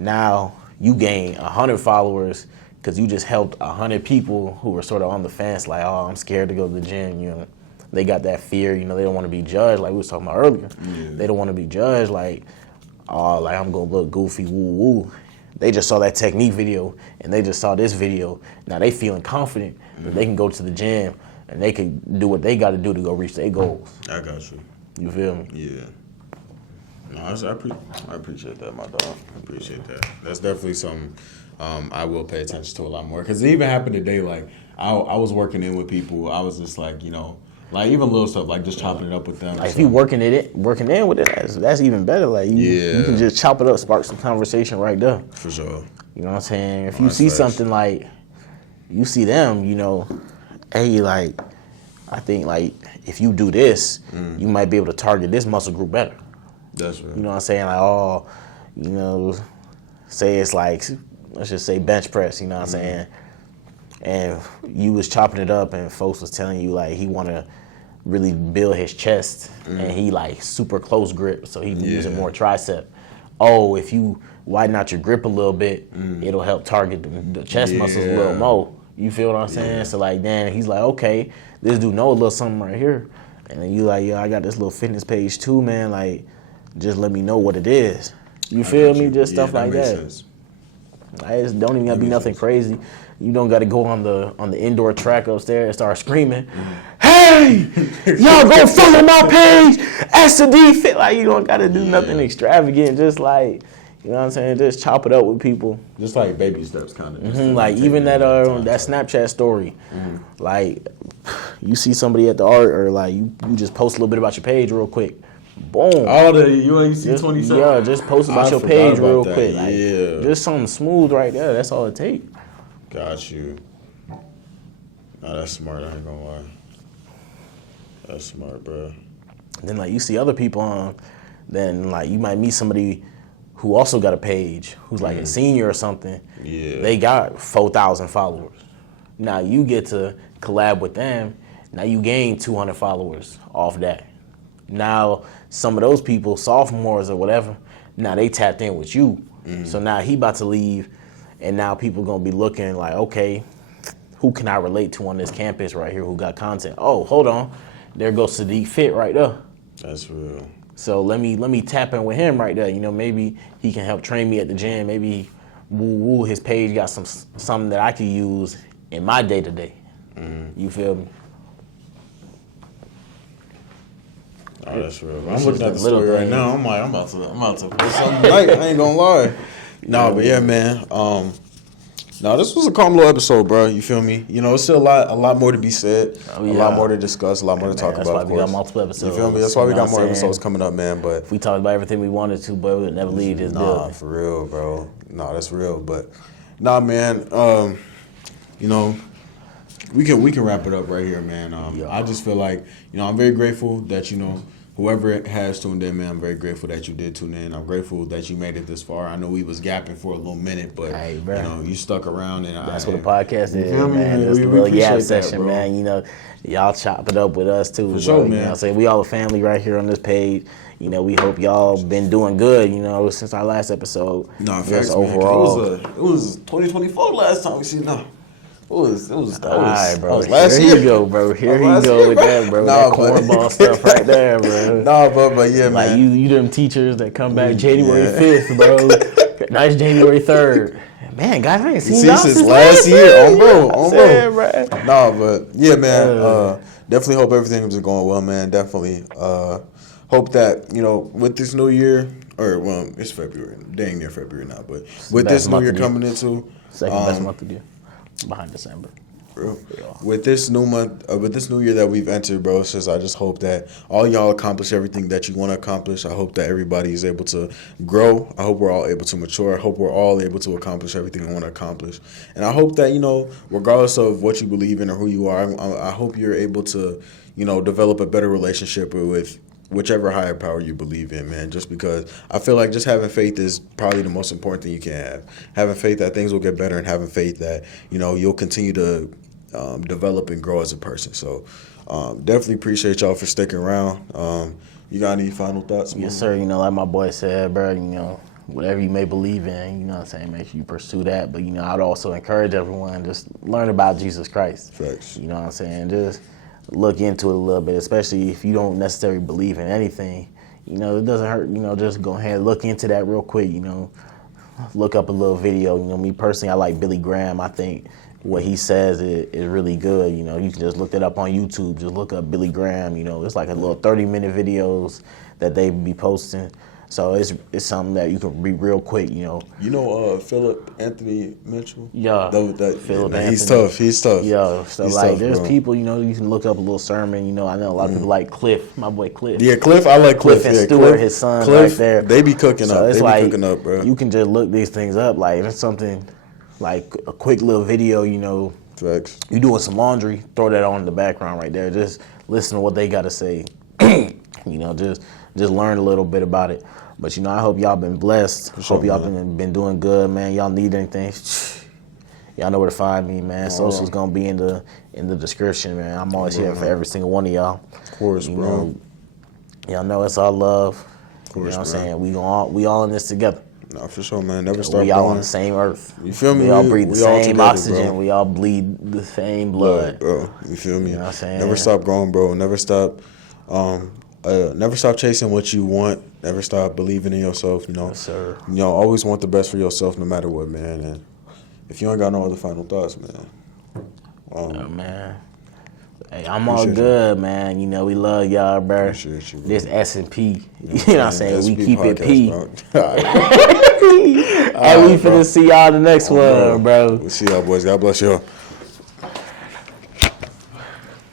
Now you gain 100 followers because you just helped 100 people who were sort of on the fence, like, oh, I'm scared to go to the gym, you know. They got that fear, you know, they don't want to be judged, like we was talking about earlier. They don't want to be judged, like, oh, like, I'm going to look goofy, woo-woo. They just saw that technique video, and they just saw this video. Now they feeling confident that they can go to the gym, and they can do what they got to do to go reach their goals. I got you. You feel me? Yeah. No, I appreciate that, my dog. I appreciate that. That's definitely something I will pay attention to a lot more. Because it even happened today, like, I was working in with people. I was just like, you know, like, even little stuff, like just chopping it up with them. Like, if you working in with it, that's even better. Like, you can just chop it up, spark some conversation right there. For sure. You know what I'm saying? If you see something like, you see them, you know, hey, like, I think, like, if you do this, you might be able to target this muscle group better. That's right. You know what I'm saying? Like, oh, you know, say it's like, let's just say bench press, you know what I'm saying? And you was chopping it up and folks was telling you, like, he want to really build his chest and he, like, super close grip, so he be using more tricep. Oh, if you widen out your grip a little bit, it'll help target the chest muscles a little more. You feel what I'm saying? So, like, then he's like, okay, this dude know a little something right here. And then you like, yo, I got this little fitness page too, man. Like, just let me know what it is. You feel me? Just stuff like that. Like, it don't even gotta be nothing crazy. You don't gotta go on the indoor track upstairs and start screaming, hey, y'all go follow my page, Sadiq Fit. Like, you don't gotta do nothing extravagant. Just like, you know what I'm saying? Just chop it up with people. Just like baby steps, kind of. Like, even that Snapchat story. Like, you see somebody at the art, or like you just post a little bit about your page real quick. Boom. All the UAC 27. Yeah, just post about your page real that. quick. Like, just something smooth right there. That's all it takes. Got you. Nah, that's smart. I ain't gonna lie. That's smart, bro. Then, like, you see other people on, then, like, you might meet somebody who also got a page, who's like a senior or something. Yeah. They got 4,000 followers. Now you get to collab with them. Now you gain 200 followers off that. Now some of those people, sophomores or whatever, now they tapped in with you. So now he about to leave, and now people gonna be looking like, okay, who can I relate to on this campus right here who got content? Oh, hold on, there goes Sadiq Fit right there. That's real. So let me tap in with him right there. You know, maybe he can help train me at the gym. Maybe his page got something that I could use in my day to day. You feel me? Oh, that's real. I'm It's looking just at the the little story right things. now. I'm like, I'm about to put something tonight. I ain't gonna lie. Nah, but yeah, man. No, this was a calm little episode, bro. You feel me? You know, it's still a lot more to be said, Oh, a yeah. lot more to discuss, a lot more to talk That's about. why Of we got course. multiple episodes. You feel me? That's why we You know got what more I'm episodes saying? coming up, man. But If we talked about everything we wanted to, but we would never leave this nah, building. for real, bro. Nah, that's real. But nah, man. You know, we can wrap it up right here, man. I just feel like, you know, I'm very grateful that, you know, whoever has tuned in, man, I'm very grateful that you did tune in. I'm grateful that you made it this far. I know we was gapping for a little minute, but Hey, bro. you know, you stuck around, and That's what a podcast is, feel me, man. man? Just We a little appreciate gap that, session, bro. man. You know, y'all chop it up with us too, bro. sure, You know man. what I'm saying? We all a family right here on this page. You know, we hope y'all been doing good, you know, since our last episode. Nah, Just facts, overall. man. It was 2024 last time we seen that. That was All right, bro. that was last Here year. you go, bro. Here That you was last go year, with bro. that, bro. Nah, That but- cornball stuff right there, bro. Nah, but yeah, Like man. you them teachers that come back January Yeah. 5th, bro. Nice January 3rd. Man, guys, I ain't seen See, y'all since since last year, on bro, on Saying, bro. bro. Nah, but yeah, man. Definitely hope everything is going well, man. Definitely hope that, you know, with this new year, or well, it's February, dang near February now, but with best this new month year of the year. coming into, Second best month of the year, behind December. with this new month, with this new year that we've entered, bro, it's just I just hope that all y'all accomplish everything that you want to accomplish. I hope that everybody is able to grow. I hope we're all able to mature. I hope we're all able to accomplish everything we want to accomplish. And I hope that, you know, regardless of what you believe in or who you are, I hope you're able to, you know, develop a better relationship with whichever higher power you believe in, man. Just because I feel like just having faith is probably the most important thing you can have. Having faith that things will get better, and having faith that, you know, you'll continue to develop and grow as a person. So definitely appreciate y'all for sticking around. You got any final thoughts? Yes, sir. You know, like my boy said, bro, you know, whatever you may believe in, you know what I'm saying, make sure you pursue that. But, you know, I'd also encourage everyone, just learn about Jesus Christ. Facts. You know what I'm saying? Just look into it a little bit, especially if you don't necessarily believe in anything. You know, it doesn't hurt, you know, just go ahead and look into that real quick, you know. Look up a little video. You know, me personally, I like Billy Graham. I think what he says is really good. You know, you can just look that up on YouTube. Just look up Billy Graham. You know, it's like a little 30-minute videos that they be posting. So it's something that you can read real quick. You know. You know Philip Anthony Mitchell? Yeah. Philip He's Anthony. He's tough. Yeah. So He's like, tough, there's bro. people. You know, you can look up a little sermon. You know, I know a lot of people like Cliff. My boy Cliff. Yeah, Cliff. I like Cliff. Cliff and yeah, Stewart, Cliff, his son, Cliff, right there. They be cooking So up. it's They like be cooking up, bro. you can just look these things up. Like if it's something like a quick little video, you know, Facts. you doing some laundry, throw that on in the background right there. Just listen to what they got to say. You know, just learn a little bit about it. But you know, I hope y'all been blessed. sure, Hope y'all man. been doing good, man. Y'all need anything? Y'all know where to find me, man. Social's gonna be in the description, man. I'm always here for every single one of y'all. Of course, You bro. know, y'all know it's all love. Of course, You know what I'm bro. saying? We all in this together. Nah, for sure, man. Never stop We all on going. the same earth. You feel me? We all breathe the We all same together, oxygen. bro. We all bleed the same blood. bro. You feel me? You know what I'm saying? Never stop growing, bro. Never stop. Never stop chasing what you want. Never stop believing in yourself. You know. Yes, sir. You know, always want the best for yourself, no matter what, man. And if you ain't got no other final thoughts, man. Oh, man. Hey, I'm all Appreciate good, man. You know, we love y'all, bro. Appreciate you, bro. This S&P. You know what I'm saying? We SP keep it podcast, P. bro. And we finna see y'all the next one, bro. We'll see y'all, boys. God bless y'all.